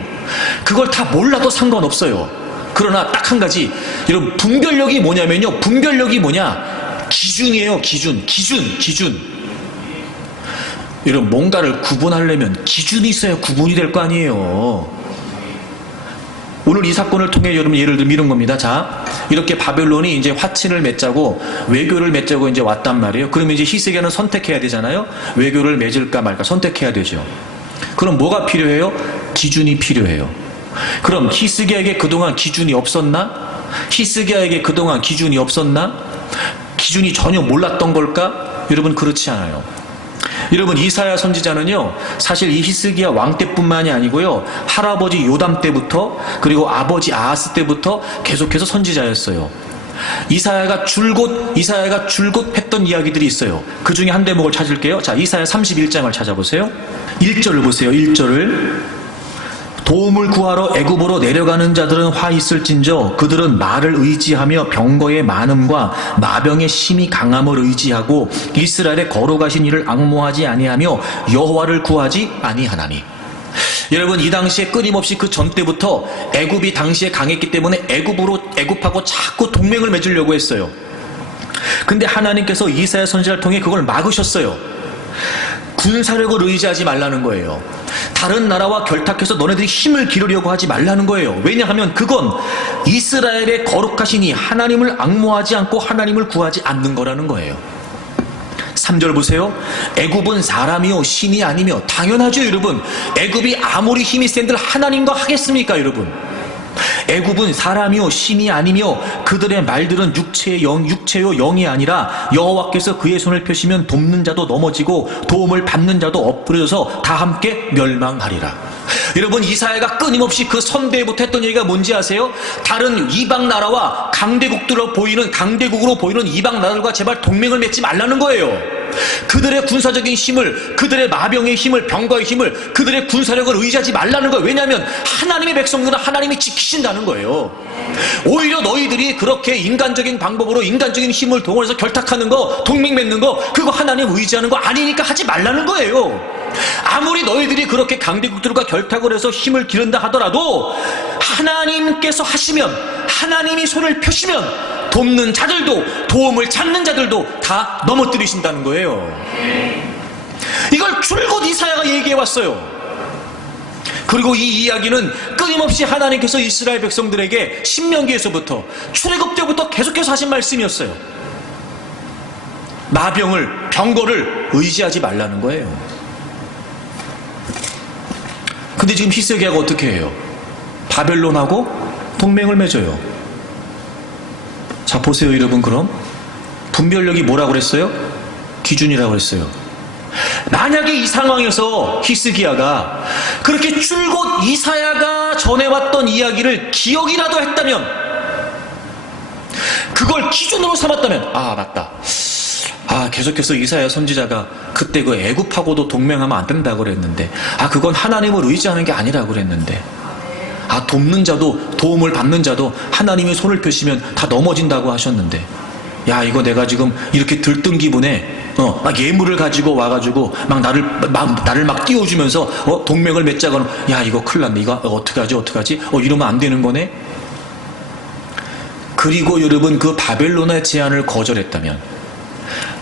그걸 다 몰라도 상관없어요. 그러나 딱 한 가지, 여러분, 분별력이 뭐냐면요. 분별력이 뭐냐? 기준이에요. 기준. 여러분, 뭔가를 구분하려면 기준이 있어야 구분이 될 거 아니에요. 오늘 이 사건을 통해 여러분 예를 들면 이런 겁니다. 자, 이렇게 바벨론이 이제 화친을 맺자고, 외교를 맺자고 이제 왔단 말이에요. 그러면 이제 히스기야는 선택해야 되잖아요. 외교를 맺을까 말까 선택해야 되죠. 그럼 뭐가 필요해요? 기준이 필요해요. 그럼 히스기야에게 그동안 기준이 없었나? 히스기야에게 그동안 기준이 없었나? 기준이 전혀 몰랐던 걸까? 여러분, 그렇지 않아요. 여러분, 이사야 선지자는요, 사실 이 히스기야 왕 때뿐만이 아니고요, 할아버지 요담 때부터, 그리고 아버지 아하스 때부터 계속해서 선지자였어요. 이사야가 줄곧 했던 이야기들이 있어요. 그 중에 한 대목을 찾을게요. 자, 이사야 31장을 찾아보세요. 1절을 보세요. 1절을. 도움을 구하러 애굽으로 내려가는 자들은 화 있을진저 그들은 말을 의지하며 병거의 많음과 마병의 심히 강함을 의지하고 이스라엘의 거룩하신 이를 앙모하지 아니하며 여호와를 구하지 아니하나니. 여러분, 이 당시에 끊임없이 그 전 때부터 애굽이 당시에 강했기 때문에 애굽하고 자꾸 동맹을 맺으려고 했어요. 근데 하나님께서 이사야 선지자를 통해 그걸 막으셨어요. 군사력을 의지하지 말라는 거예요. 다른 나라와 결탁해서 너네들이 힘을 기르려고 하지 말라는 거예요. 왜냐하면 그건 이스라엘의 거룩하시니 하나님을 앙모하지 않고 하나님을 구하지 않는 거라는 거예요. 3절 보세요. 애굽은 사람이요 신이 아니며. 당연하죠, 여러분. 애굽이 아무리 힘이 센들 하나님과 하겠습니까, 여러분? 애굽은 사람이요 신이 아니며 그들의 말들은 육체요 영이 아니라 여호와께서 그의 손을 펴시면 돕는 자도 넘어지고 도움을 받는 자도 엎드려져서 다 함께 멸망하리라. 여러분, 이사야가 끊임없이 그 선대부터 했던 얘기가 뭔지 아세요? 다른 이방 나라와 강국으로 보이는 이방 나라들과 제발 동맹을 맺지 말라는 거예요. 그들의 군사적인 힘을, 그들의 마병의 힘을, 병거의 힘을, 그들의 군사력을 의지하지 말라는 거예요. 왜냐하면 하나님의 백성들은 하나님이 지키신다는 거예요. 오히려 너희들이 그렇게 인간적인 방법으로 인간적인 힘을 동원해서 결탁하는 거, 동맹 맺는 거, 그거 하나님 의지하는 거 아니니까 하지 말라는 거예요. 아무리 너희들이 그렇게 강대국들과 결탁을 해서 힘을 기른다 하더라도 하나님께서 하시면, 하나님이 손을 펴시면 돕는 자들도 도움을 찾는 자들도 다 넘어뜨리신다는 거예요. 이걸 줄곧 이사야가 얘기해 왔어요. 그리고 이 이야기는 끊임없이 하나님께서 이스라엘 백성들에게 신명기에서부터 출애굽 때부터 계속해서 하신 말씀이었어요. 병거를 의지하지 말라는 거예요. 근데 지금 히스기야가 어떻게 해요? 바벨론하고 동맹을 맺어요. 자, 보세요, 여러분. 그럼 분별력이 뭐라고 그랬어요? 기준이라고 그랬어요. 만약에 이 상황에서 히스기야가 그렇게 줄곧 이사야가 전해왔던 이야기를 기억이라도 했다면, 그걸 기준으로 삼았다면, 아, 맞다. 계속해서 이사야 선지자가 그때 그 애굽하고도 동맹하면 안 된다고 그랬는데, 그건 하나님을 의지하는 게 아니라고 그랬는데, 돕는 자도 도움을 받는 자도 하나님의 손을 펴시면 다 넘어진다고 하셨는데, 이거 내가 지금 이렇게 들뜬 기분에 막 예물을 가지고 와가지고 막 나를 막 띄워주면서 동맹을 맺자고는, 이거 큰일 났네, 이거 어떡하지 이러면 안 되는 거네. 그리고 여러분, 그 바벨론의 제안을 거절했다면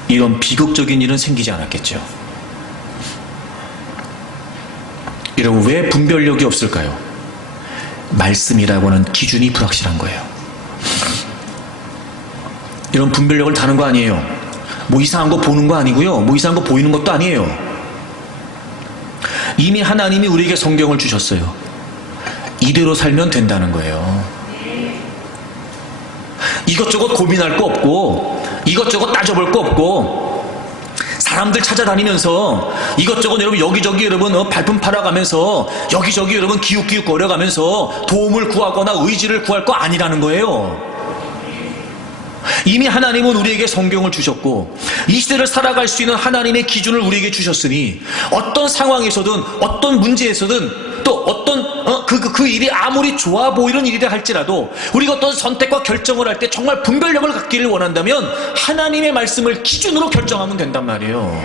이런 비극적인 일은 생기지 않았겠죠. 여러분, 왜 분별력이 없을까요? 말씀이라고 하는 기준이 불확실한 거예요. 이런 분별력을 다는 거 아니에요. 뭐 이상한 거 보는 거 아니고요. 뭐 이상한 거 보이는 것도 아니에요. 이미 하나님이 우리에게 성경을 주셨어요. 이대로 살면 된다는 거예요. 이것저것 고민할 거 없고, 이것저것 따져볼 거 없고, 사람들 찾아다니면서 이것저것 여러분 여기저기 여러분 발품 팔아가면서 여기저기 여러분 기웃기웃 거려가면서 도움을 구하거나 의지를 구할 거 아니라는 거예요. 이미 하나님은 우리에게 성경을 주셨고 이 시대를 살아갈 수 있는 하나님의 기준을 우리에게 주셨으니, 어떤 상황에서든 어떤 문제에서든 또 어떤 그 일이 아무리 좋아 보이는 일이라 할지라도 우리가 어떤 선택과 결정을 할 때 정말 분별력을 갖기를 원한다면 하나님의 말씀을 기준으로 결정하면 된단 말이에요.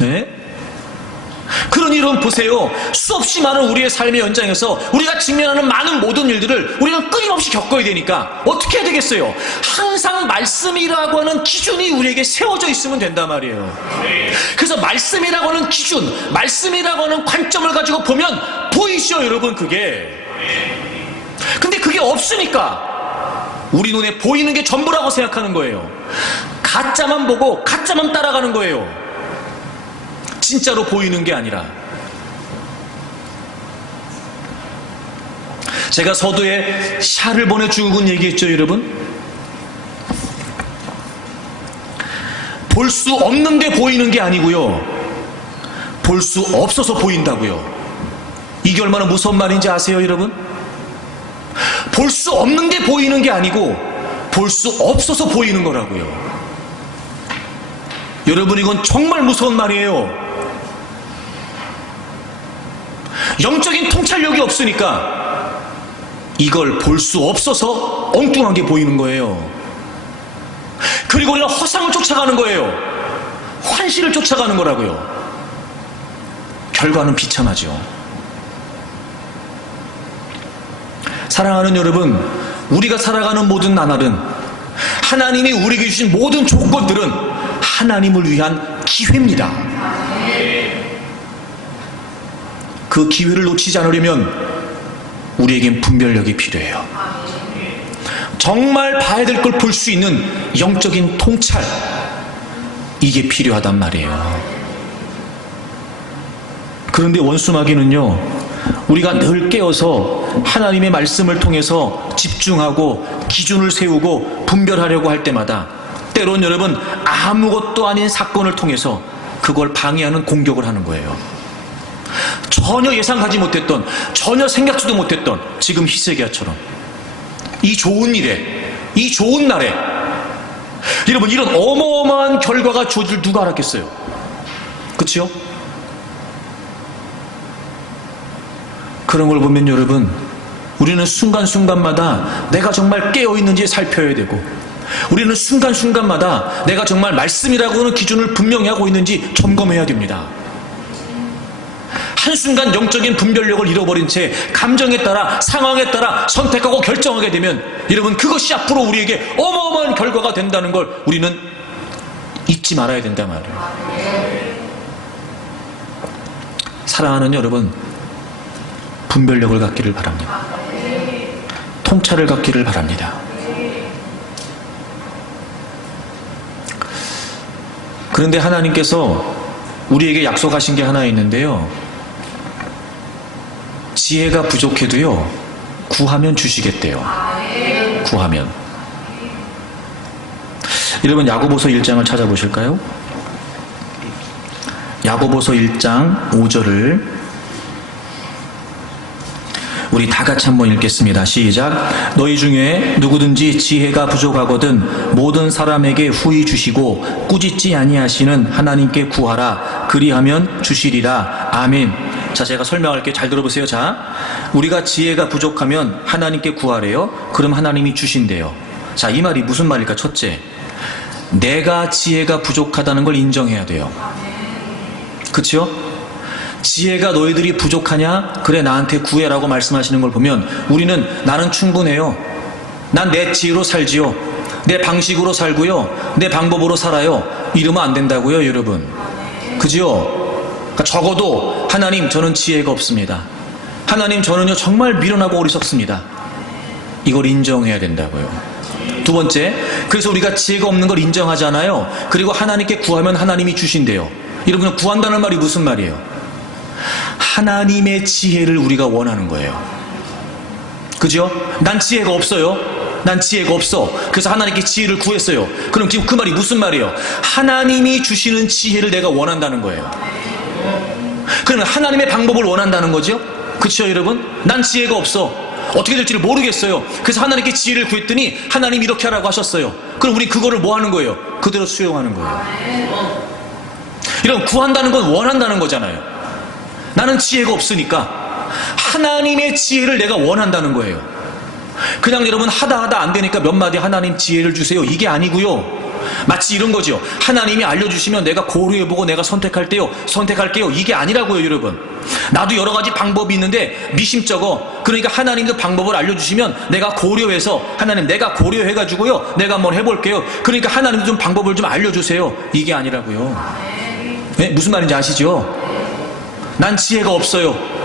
네? 그러니 여러분 보세요. 수없이 많은 우리의 삶의 연장에서 우리가 직면하는 많은 모든 일들을 우리는 끊임없이 겪어야 되니까 어떻게 해야 되겠어요? 항상 말씀이라고 하는 기준이 우리에게 세워져 있으면 된단 말이에요. 그래서 말씀이라고 하는 기준, 말씀이라고 하는 관점을 가지고 보면 보이죠, 여러분, 그게. 근데 그게 없으니까 우리 눈에 보이는 게 전부라고 생각하는 거예요. 가짜만 보고 가짜만 따라가는 거예요. 진짜로 보이는 게 아니라. 제가 서두에 샤를 보내주군 얘기했죠, 여러분? 볼 수 없는 게 보이는 게 아니고요, 볼 수 없어서 보인다고요. 이게 얼마나 무서운 말인지 아세요, 여러분? 볼 수 없는 게 보이는 게 아니고 볼 수 없어서 보이는 거라고요. 여러분, 이건 정말 무서운 말이에요. 영적인 통찰력이 없으니까 이걸 볼 수 없어서 엉뚱한 게 보이는 거예요. 그리고 우리는 허상을 쫓아가는 거예요. 환시를 쫓아가는 거라고요. 결과는 비참하죠. 사랑하는 여러분, 우리가 살아가는 모든 나날은, 하나님이 우리에게 주신 모든 조건들은 하나님을 위한 기회입니다. 그 기회를 놓치지 않으려면 우리에겐 분별력이 필요해요. 정말 봐야 될 걸 볼 수 있는 영적인 통찰, 이게 필요하단 말이에요. 그런데 원수마귀는요, 우리가 늘 깨어서 하나님의 말씀을 통해서 집중하고 기준을 세우고 분별하려고 할 때마다 때론 여러분, 아무것도 아닌 사건을 통해서 그걸 방해하는 공격을 하는 거예요. 전혀 예상하지 못했던, 전혀 생각지도 못했던, 지금 히스기야처럼 이 좋은 일에, 이 좋은 날에 여러분, 이런 어마어마한 결과가 주어질 누가 알았겠어요? 그치요? 그런 걸 보면 여러분, 우리는 순간순간마다 내가 정말 깨어있는지 살펴야 되고, 우리는 순간순간마다 내가 정말 말씀이라고 하는 기준을 분명히 하고 있는지 점검해야 됩니다. 한순간 영적인 분별력을 잃어버린 채 감정에 따라, 상황에 따라 선택하고 결정하게 되면 여러분, 그것이 앞으로 우리에게 어마어마한 결과가 된다는 걸 우리는 잊지 말아야 된단 말이에요. 사랑하는 여러분, 분별력을 갖기를 바랍니다. 통찰을 갖기를 바랍니다. 그런데 하나님께서 우리에게 약속하신 게 하나 있는데요, 지혜가 부족해도요, 구하면 주시겠대요. 구하면. 여러분, 야고보서 1장을 찾아보실까요? 야고보서 1장 5절을 우리 다 같이 한번 읽겠습니다. 시작. 너희 중에 누구든지 지혜가 부족하거든 모든 사람에게 후히 주시고 꾸짖지 아니하시는 하나님께 구하라. 그리하면 주시리라. 아멘. 자, 제가 설명할게요. 잘 들어보세요. 자, 우리가 지혜가 부족하면 하나님께 구하래요. 그럼 하나님이 주신대요. 자, 이 말이 무슨 말일까? 첫째, 내가 지혜가 부족하다는 걸 인정해야 돼요. 그치요? 지혜가 너희들이 부족하냐? 그래, 나한테 구해라고 말씀하시는 걸 보면 우리는 나는 충분해요. 난 내 지혜로 살지요. 내 방식으로 살고요. 내 방법으로 살아요. 이러면 안 된다고요, 여러분. 그지요? 그러니까 적어도 하나님, 저는 지혜가 없습니다. 하나님, 저는요 정말 미련하고 어리석습니다. 이걸 인정해야 된다고요. 두 번째, 그래서 우리가 지혜가 없는 걸 인정하잖아요. 그리고 하나님께 구하면 하나님이 주신대요. 여러분, 구한다는 말이 무슨 말이에요? 하나님의 지혜를 우리가 원하는 거예요. 그죠? 난 지혜가 없어요. 난 지혜가 없어. 그래서 하나님께 지혜를 구했어요. 그럼 지금 그 말이 무슨 말이에요? 하나님이 주시는 지혜를 내가 원한다는 거예요. 그러면 하나님의 방법을 원한다는 거죠? 그렇죠, 여러분? 난 지혜가 없어. 어떻게 될지를 모르겠어요. 그래서 하나님께 지혜를 구했더니 하나님 이렇게 하라고 하셨어요. 그럼 우리 그거를 뭐 하는 거예요? 그대로 수용하는 거예요. 이런 구한다는 건 원한다는 거잖아요. 나는 지혜가 없으니까 하나님의 지혜를 내가 원한다는 거예요. 그냥 여러분 하다 안 되니까 몇 마디 하나님 지혜를 주세요, 이게 아니고요. 마치 이런 거죠. 하나님이 알려주시면 내가 고려해보고 내가 선택할게요. 이게 아니라고요, 여러분. 나도 여러 가지 방법이 있는데 미심쩍어. 그러니까 하나님도 방법을 알려주시면 내가 고려해서, 하나님 내가 고려해가지고요, 내가 한번 해볼게요. 그러니까 하나님도 좀 방법을 좀 알려주세요. 이게 아니라고요. 네? 무슨 말인지 아시죠? 난 지혜가 없어요.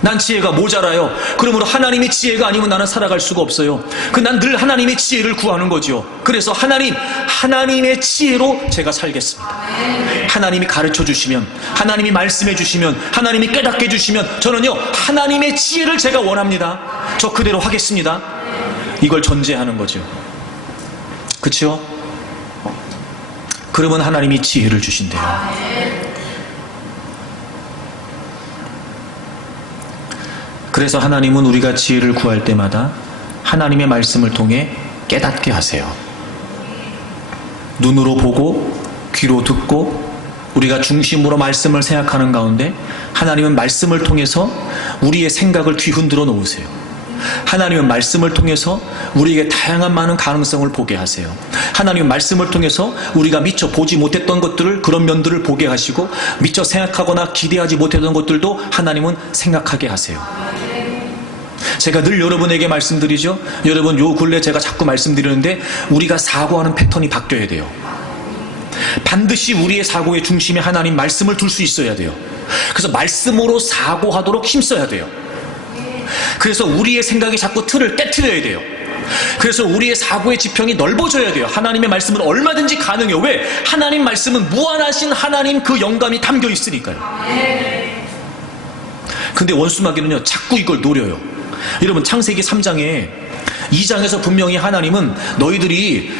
난 지혜가 모자라요. 그러므로 하나님의 지혜가 아니면 나는 살아갈 수가 없어요. 난 늘 하나님의 지혜를 구하는 거죠. 그래서 하나님의 지혜로 제가 살겠습니다. 하나님이 가르쳐 주시면, 하나님이 말씀해 주시면, 하나님이 깨닫게 해 주시면 저는요, 하나님의 지혜를 제가 원합니다. 저 그대로 하겠습니다. 이걸 전제하는 거죠. 그렇죠? 그러면 하나님이 지혜를 주신대요. 그래서 하나님은 우리가 지혜를 구할 때마다 하나님의 말씀을 통해 깨닫게 하세요. 눈으로 보고 귀로 듣고 우리가 중심으로 말씀을 생각하는 가운데 하나님은 말씀을 통해서 우리의 생각을 뒤흔들어 놓으세요. 하나님은 말씀을 통해서 우리에게 다양한 많은 가능성을 보게 하세요. 하나님은 말씀을 통해서 우리가 미처 보지 못했던 것들을, 그런 면들을 보게 하시고 미처 생각하거나 기대하지 못했던 것들도 하나님은 생각하게 하세요. 제가 늘 여러분에게 말씀드리죠. 여러분, 요 근래 제가 자꾸 말씀드리는데 우리가 사고하는 패턴이 바뀌어야 돼요. 반드시 우리의 사고의 중심에 하나님 말씀을 둘 수 있어야 돼요. 그래서 말씀으로 사고하도록 힘써야 돼요. 그래서 우리의 생각이 자꾸 틀을 깨트려야 돼요. 그래서 우리의 사고의 지평이 넓어져야 돼요. 하나님의 말씀은 얼마든지 가능해요. 왜? 하나님 말씀은 무한하신 하나님 그 영감이 담겨 있으니까요. 근데 원수마귀는요, 자꾸 이걸 노려요. 여러분, 창세기 3장에 2장에서 분명히 하나님은 너희들이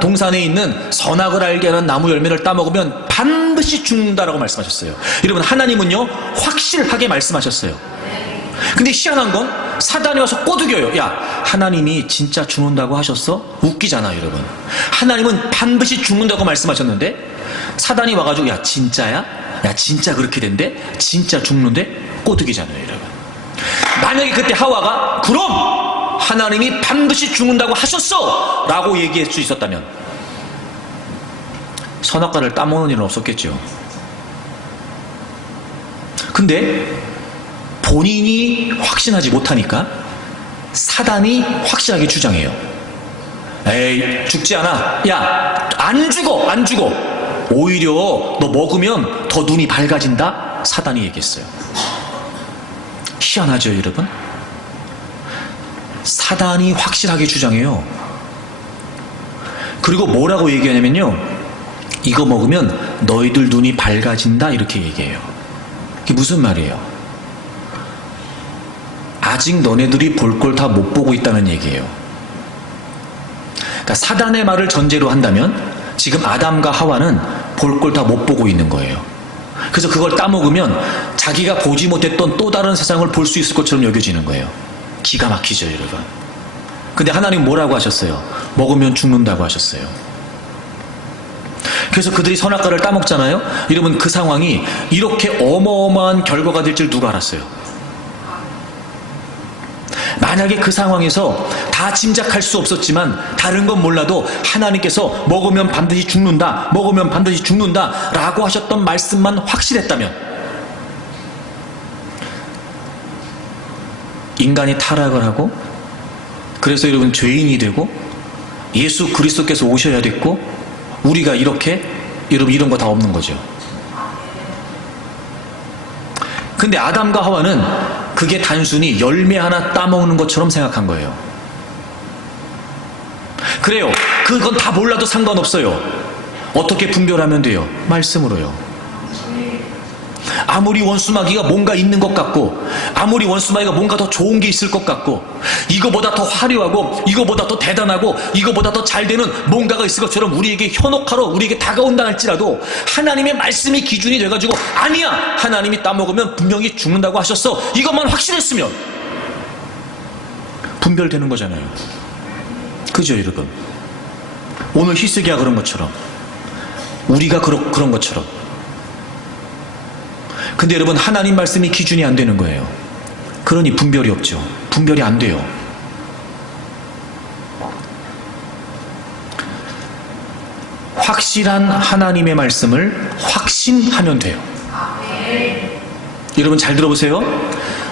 동산에 있는 선악을 알게 하는 나무 열매를 따먹으면 반드시 죽는다라고 말씀하셨어요. 여러분, 하나님은요 확실하게 말씀하셨어요. 근데 희한한 건 사단이 와서 꼬드겨요. 야, 하나님이 진짜 죽는다고 하셨어? 웃기잖아, 여러분. 하나님은 반드시 죽는다고 말씀하셨는데 사단이 와가지고 야, 진짜야? 야, 진짜 그렇게 된대? 진짜 죽는데? 꼬드기잖아요, 여러분. 만약에 그때 하와가 그럼 하나님이 반드시 죽는다고 하셨어! 라고 얘기할 수 있었다면 선악과를 따먹는 일은 없었겠죠. 근데 본인이 확신하지 못하니까 사단이 확실하게 주장해요. 에이, 죽지 않아. 야, 안 죽어. 오히려 너 먹으면 더 눈이 밝아진다. 사단이 얘기했어요. 희한하죠, 여러분? 사단이 확실하게 주장해요. 그리고 뭐라고 얘기하냐면요, 이거 먹으면 너희들 눈이 밝아진다, 이렇게 얘기해요. 이게 무슨 말이에요? 아직 너네들이 볼 걸 다 못 보고 있다는 얘기예요. 그러니까 사단의 말을 전제로 한다면 지금 아담과 하와는 볼 걸 다 못 보고 있는 거예요. 그래서 그걸 따먹으면 자기가 보지 못했던 또 다른 세상을 볼 수 있을 것처럼 여겨지는 거예요. 기가 막히죠, 여러분. 근데 하나님 뭐라고 하셨어요? 먹으면 죽는다고 하셨어요. 그래서 그들이 선악과를 따먹잖아요. 여러분, 그 상황이 이렇게 어마어마한 결과가 될 줄 누가 알았어요? 만약에 그 상황에서 다 짐작할 수 없었지만 다른 건 몰라도 하나님께서 먹으면 반드시 죽는다, 먹으면 반드시 죽는다 라고 하셨던 말씀만 확실했다면, 인간이 타락을 하고 그래서 여러분 죄인이 되고 예수 그리스도께서 오셔야 됐고 우리가 이렇게, 여러분, 이런 거 다 없는 거죠. 근데 아담과 하와는 그게 단순히 열매 하나 따먹는 것처럼 생각한 거예요. 그래요. 그건 다 몰라도 상관없어요. 어떻게 분별하면 돼요? 말씀으로요. 아무리 원수마귀가 뭔가 있는 것 같고, 아무리 원수마귀가 뭔가 더 좋은 게 있을 것 같고, 이거보다 더 화려하고, 이거보다 더 대단하고, 이거보다 더 잘 되는 뭔가가 있을 것처럼 우리에게 현혹하러 우리에게 다가온다 할지라도 하나님의 말씀이 기준이 돼가지고 아니야, 하나님이 따먹으면 분명히 죽는다고 하셨어, 이것만 확실했으면 분별되는 거잖아요. 그죠, 여러분? 오늘 히스기야 그런 것처럼, 우리가 그런 것처럼. 근데 여러분, 하나님 말씀이 기준이 안 되는 거예요. 그러니 분별이 없죠. 분별이 안 돼요. 확실한 하나님의 말씀을 확신하면 돼요. 여러분 잘 들어보세요.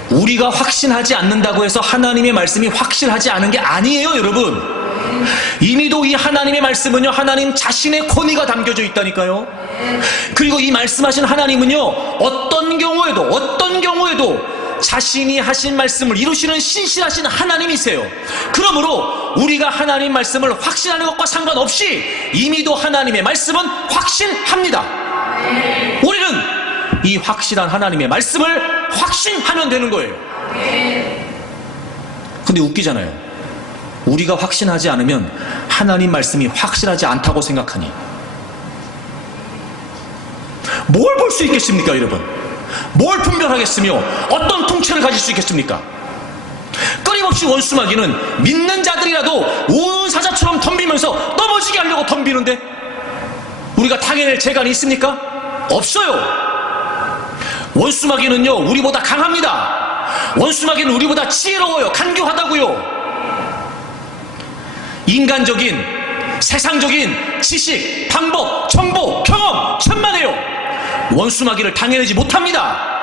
우리가 확신하지 않는다고 해서 하나님의 말씀이 확실하지 않은 게 아니에요, 여러분. 이미도 이 하나님의 말씀은요, 하나님 자신의 권위가 담겨져 있다니까요. 그리고 이 말씀하신 하나님은요, 어떤 경우에도 자신이 하신 말씀을 이루시는 신실하신 하나님이세요. 그러므로 우리가 하나님 말씀을 확신하는 것과 상관없이 이미도 하나님의 말씀은 확신합니다. 우리는 이 확실한 하나님의 말씀을 확신하면 되는 거예요. 근데 웃기잖아요. 우리가 확신하지 않으면 하나님 말씀이 확실하지 않다고 생각하니 뭘 볼 수 있겠습니까, 여러분? 뭘 분별하겠으며 어떤 통찰을 가질 수 있겠습니까? 끊임없이 원수마귀는 믿는 자들이라도 우는 사자처럼 덤비면서 넘어지게 하려고 덤비는데 우리가 당해낼 재간이 있습니까? 없어요. 원수마귀는요, 우리보다 강합니다. 원수마귀는 우리보다 지혜로워요. 간교하다고요. 인간적인, 세상적인 지식, 방법, 정보, 경험 천만에요. 원수마귀를 당해내지 못합니다.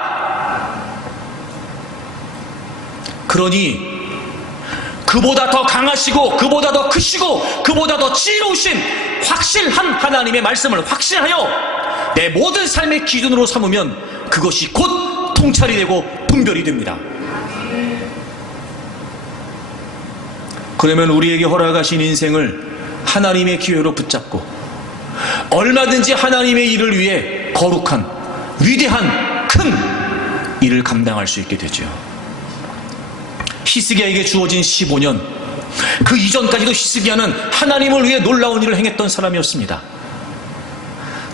그러니 그보다 더 강하시고 그보다 더 크시고 그보다 더 지혜로우신 확실한 하나님의 말씀을 확신하여 내 모든 삶의 기준으로 삼으면 그것이 곧 통찰이 되고 분별이 됩니다. 그러면 우리에게 허락하신 인생을 하나님의 기회로 붙잡고 얼마든지 하나님의 일을 위해 거룩한, 위대한, 큰 일을 감당할 수 있게 되죠. 히스기야에게 주어진 15년, 그 이전까지도 히스기야는 하나님을 위해 놀라운 일을 행했던 사람이었습니다.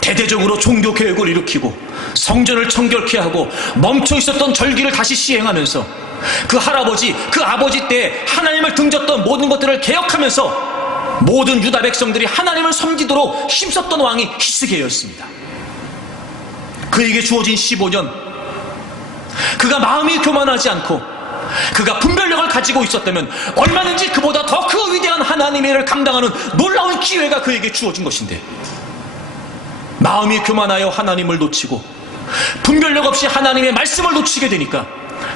대대적으로 종교 개혁을 일으키고 성전을 청결케 하고 멈춰 있었던 절기를 다시 시행하면서 그 할아버지, 그 아버지 때 하나님을 등졌던 모든 것들을 개혁하면서 모든 유다 백성들이 하나님을 섬기도록 힘썼던 왕이 히스기야였습니다. 그에게 주어진 15년, 그가 마음이 교만하지 않고 그가 분별력을 가지고 있었다면 얼마든지 그보다 더 그 위대한 하나님의 일을 감당하는 놀라운 기회가 그에게 주어진 것인데 마음이 교만하여 하나님을 놓치고 분별력 없이 하나님의 말씀을 놓치게 되니까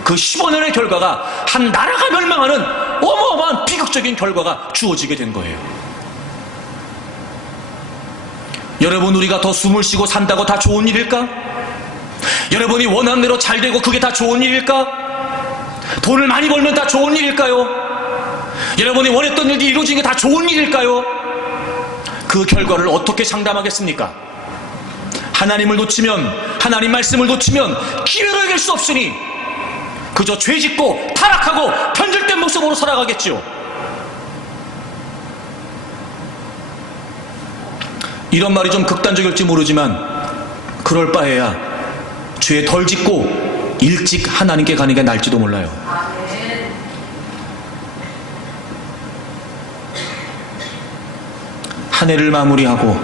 그 15년의 결과가 한 나라가 멸망하는 어마어마한 비극적인 결과가 주어지게 된 거예요. 여러분, 우리가 더 숨을 쉬고 산다고 다 좋은 일일까? 여러분이 원하는 대로 잘 되고 그게 다 좋은 일일까? 돈을 많이 벌면 다 좋은 일일까요? 여러분이 원했던 일이 이루어지는 게 다 좋은 일일까요? 그 결과를 어떻게 장담하겠습니까? 하나님을 놓치면, 하나님 말씀을 놓치면 기회로 이길 수 없으니 그저 죄짓고 타락하고 편들된 모습으로 살아가겠지요. 이런 말이 좀 극단적일지 모르지만 그럴 바에야 죄 덜 짓고 일찍 하나님께 가는 게 나을지도 몰라요. 한 해를 마무리하고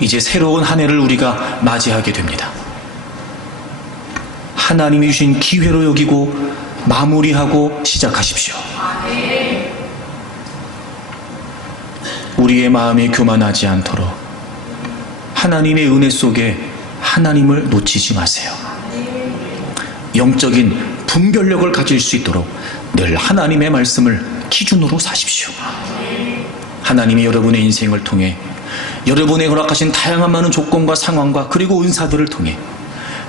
이제 새로운 한 해를 우리가 맞이하게 됩니다. 하나님이 주신 기회로 여기고 마무리하고 시작하십시오. 우리의 마음이 교만하지 않도록 하나님의 은혜 속에 하나님을 놓치지 마세요. 영적인 분별력을 가질 수 있도록 늘 하나님의 말씀을 기준으로 사십시오. 하나님이 여러분의 인생을 통해 여러분의 허락하신 다양한 많은 조건과 상황과 그리고 은사들을 통해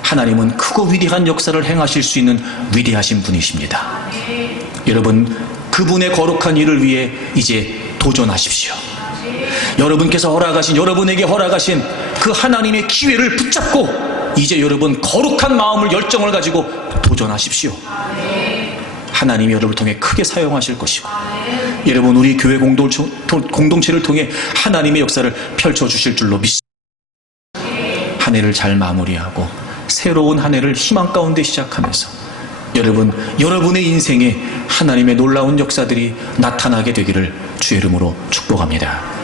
하나님은 크고 위대한 역사를 행하실 수 있는 위대하신 분이십니다. 여러분, 그분의 거룩한 일을 위해 이제 도전하십시오. 여러분께서 여러분에게 허락하신 그 하나님의 기회를 붙잡고 이제 여러분 거룩한 마음을, 열정을 가지고 도전하십시오. 하나님이 여러분을 통해 크게 사용하실 것이고 여러분, 우리 교회 공동체를 통해 하나님의 역사를 펼쳐주실 줄로 믿습니다. 한 해를 잘 마무리하고 새로운 한 해를 희망 가운데 시작하면서 여러분의 인생에 하나님의 놀라운 역사들이 나타나게 되기를 주의 이름으로 축복합니다.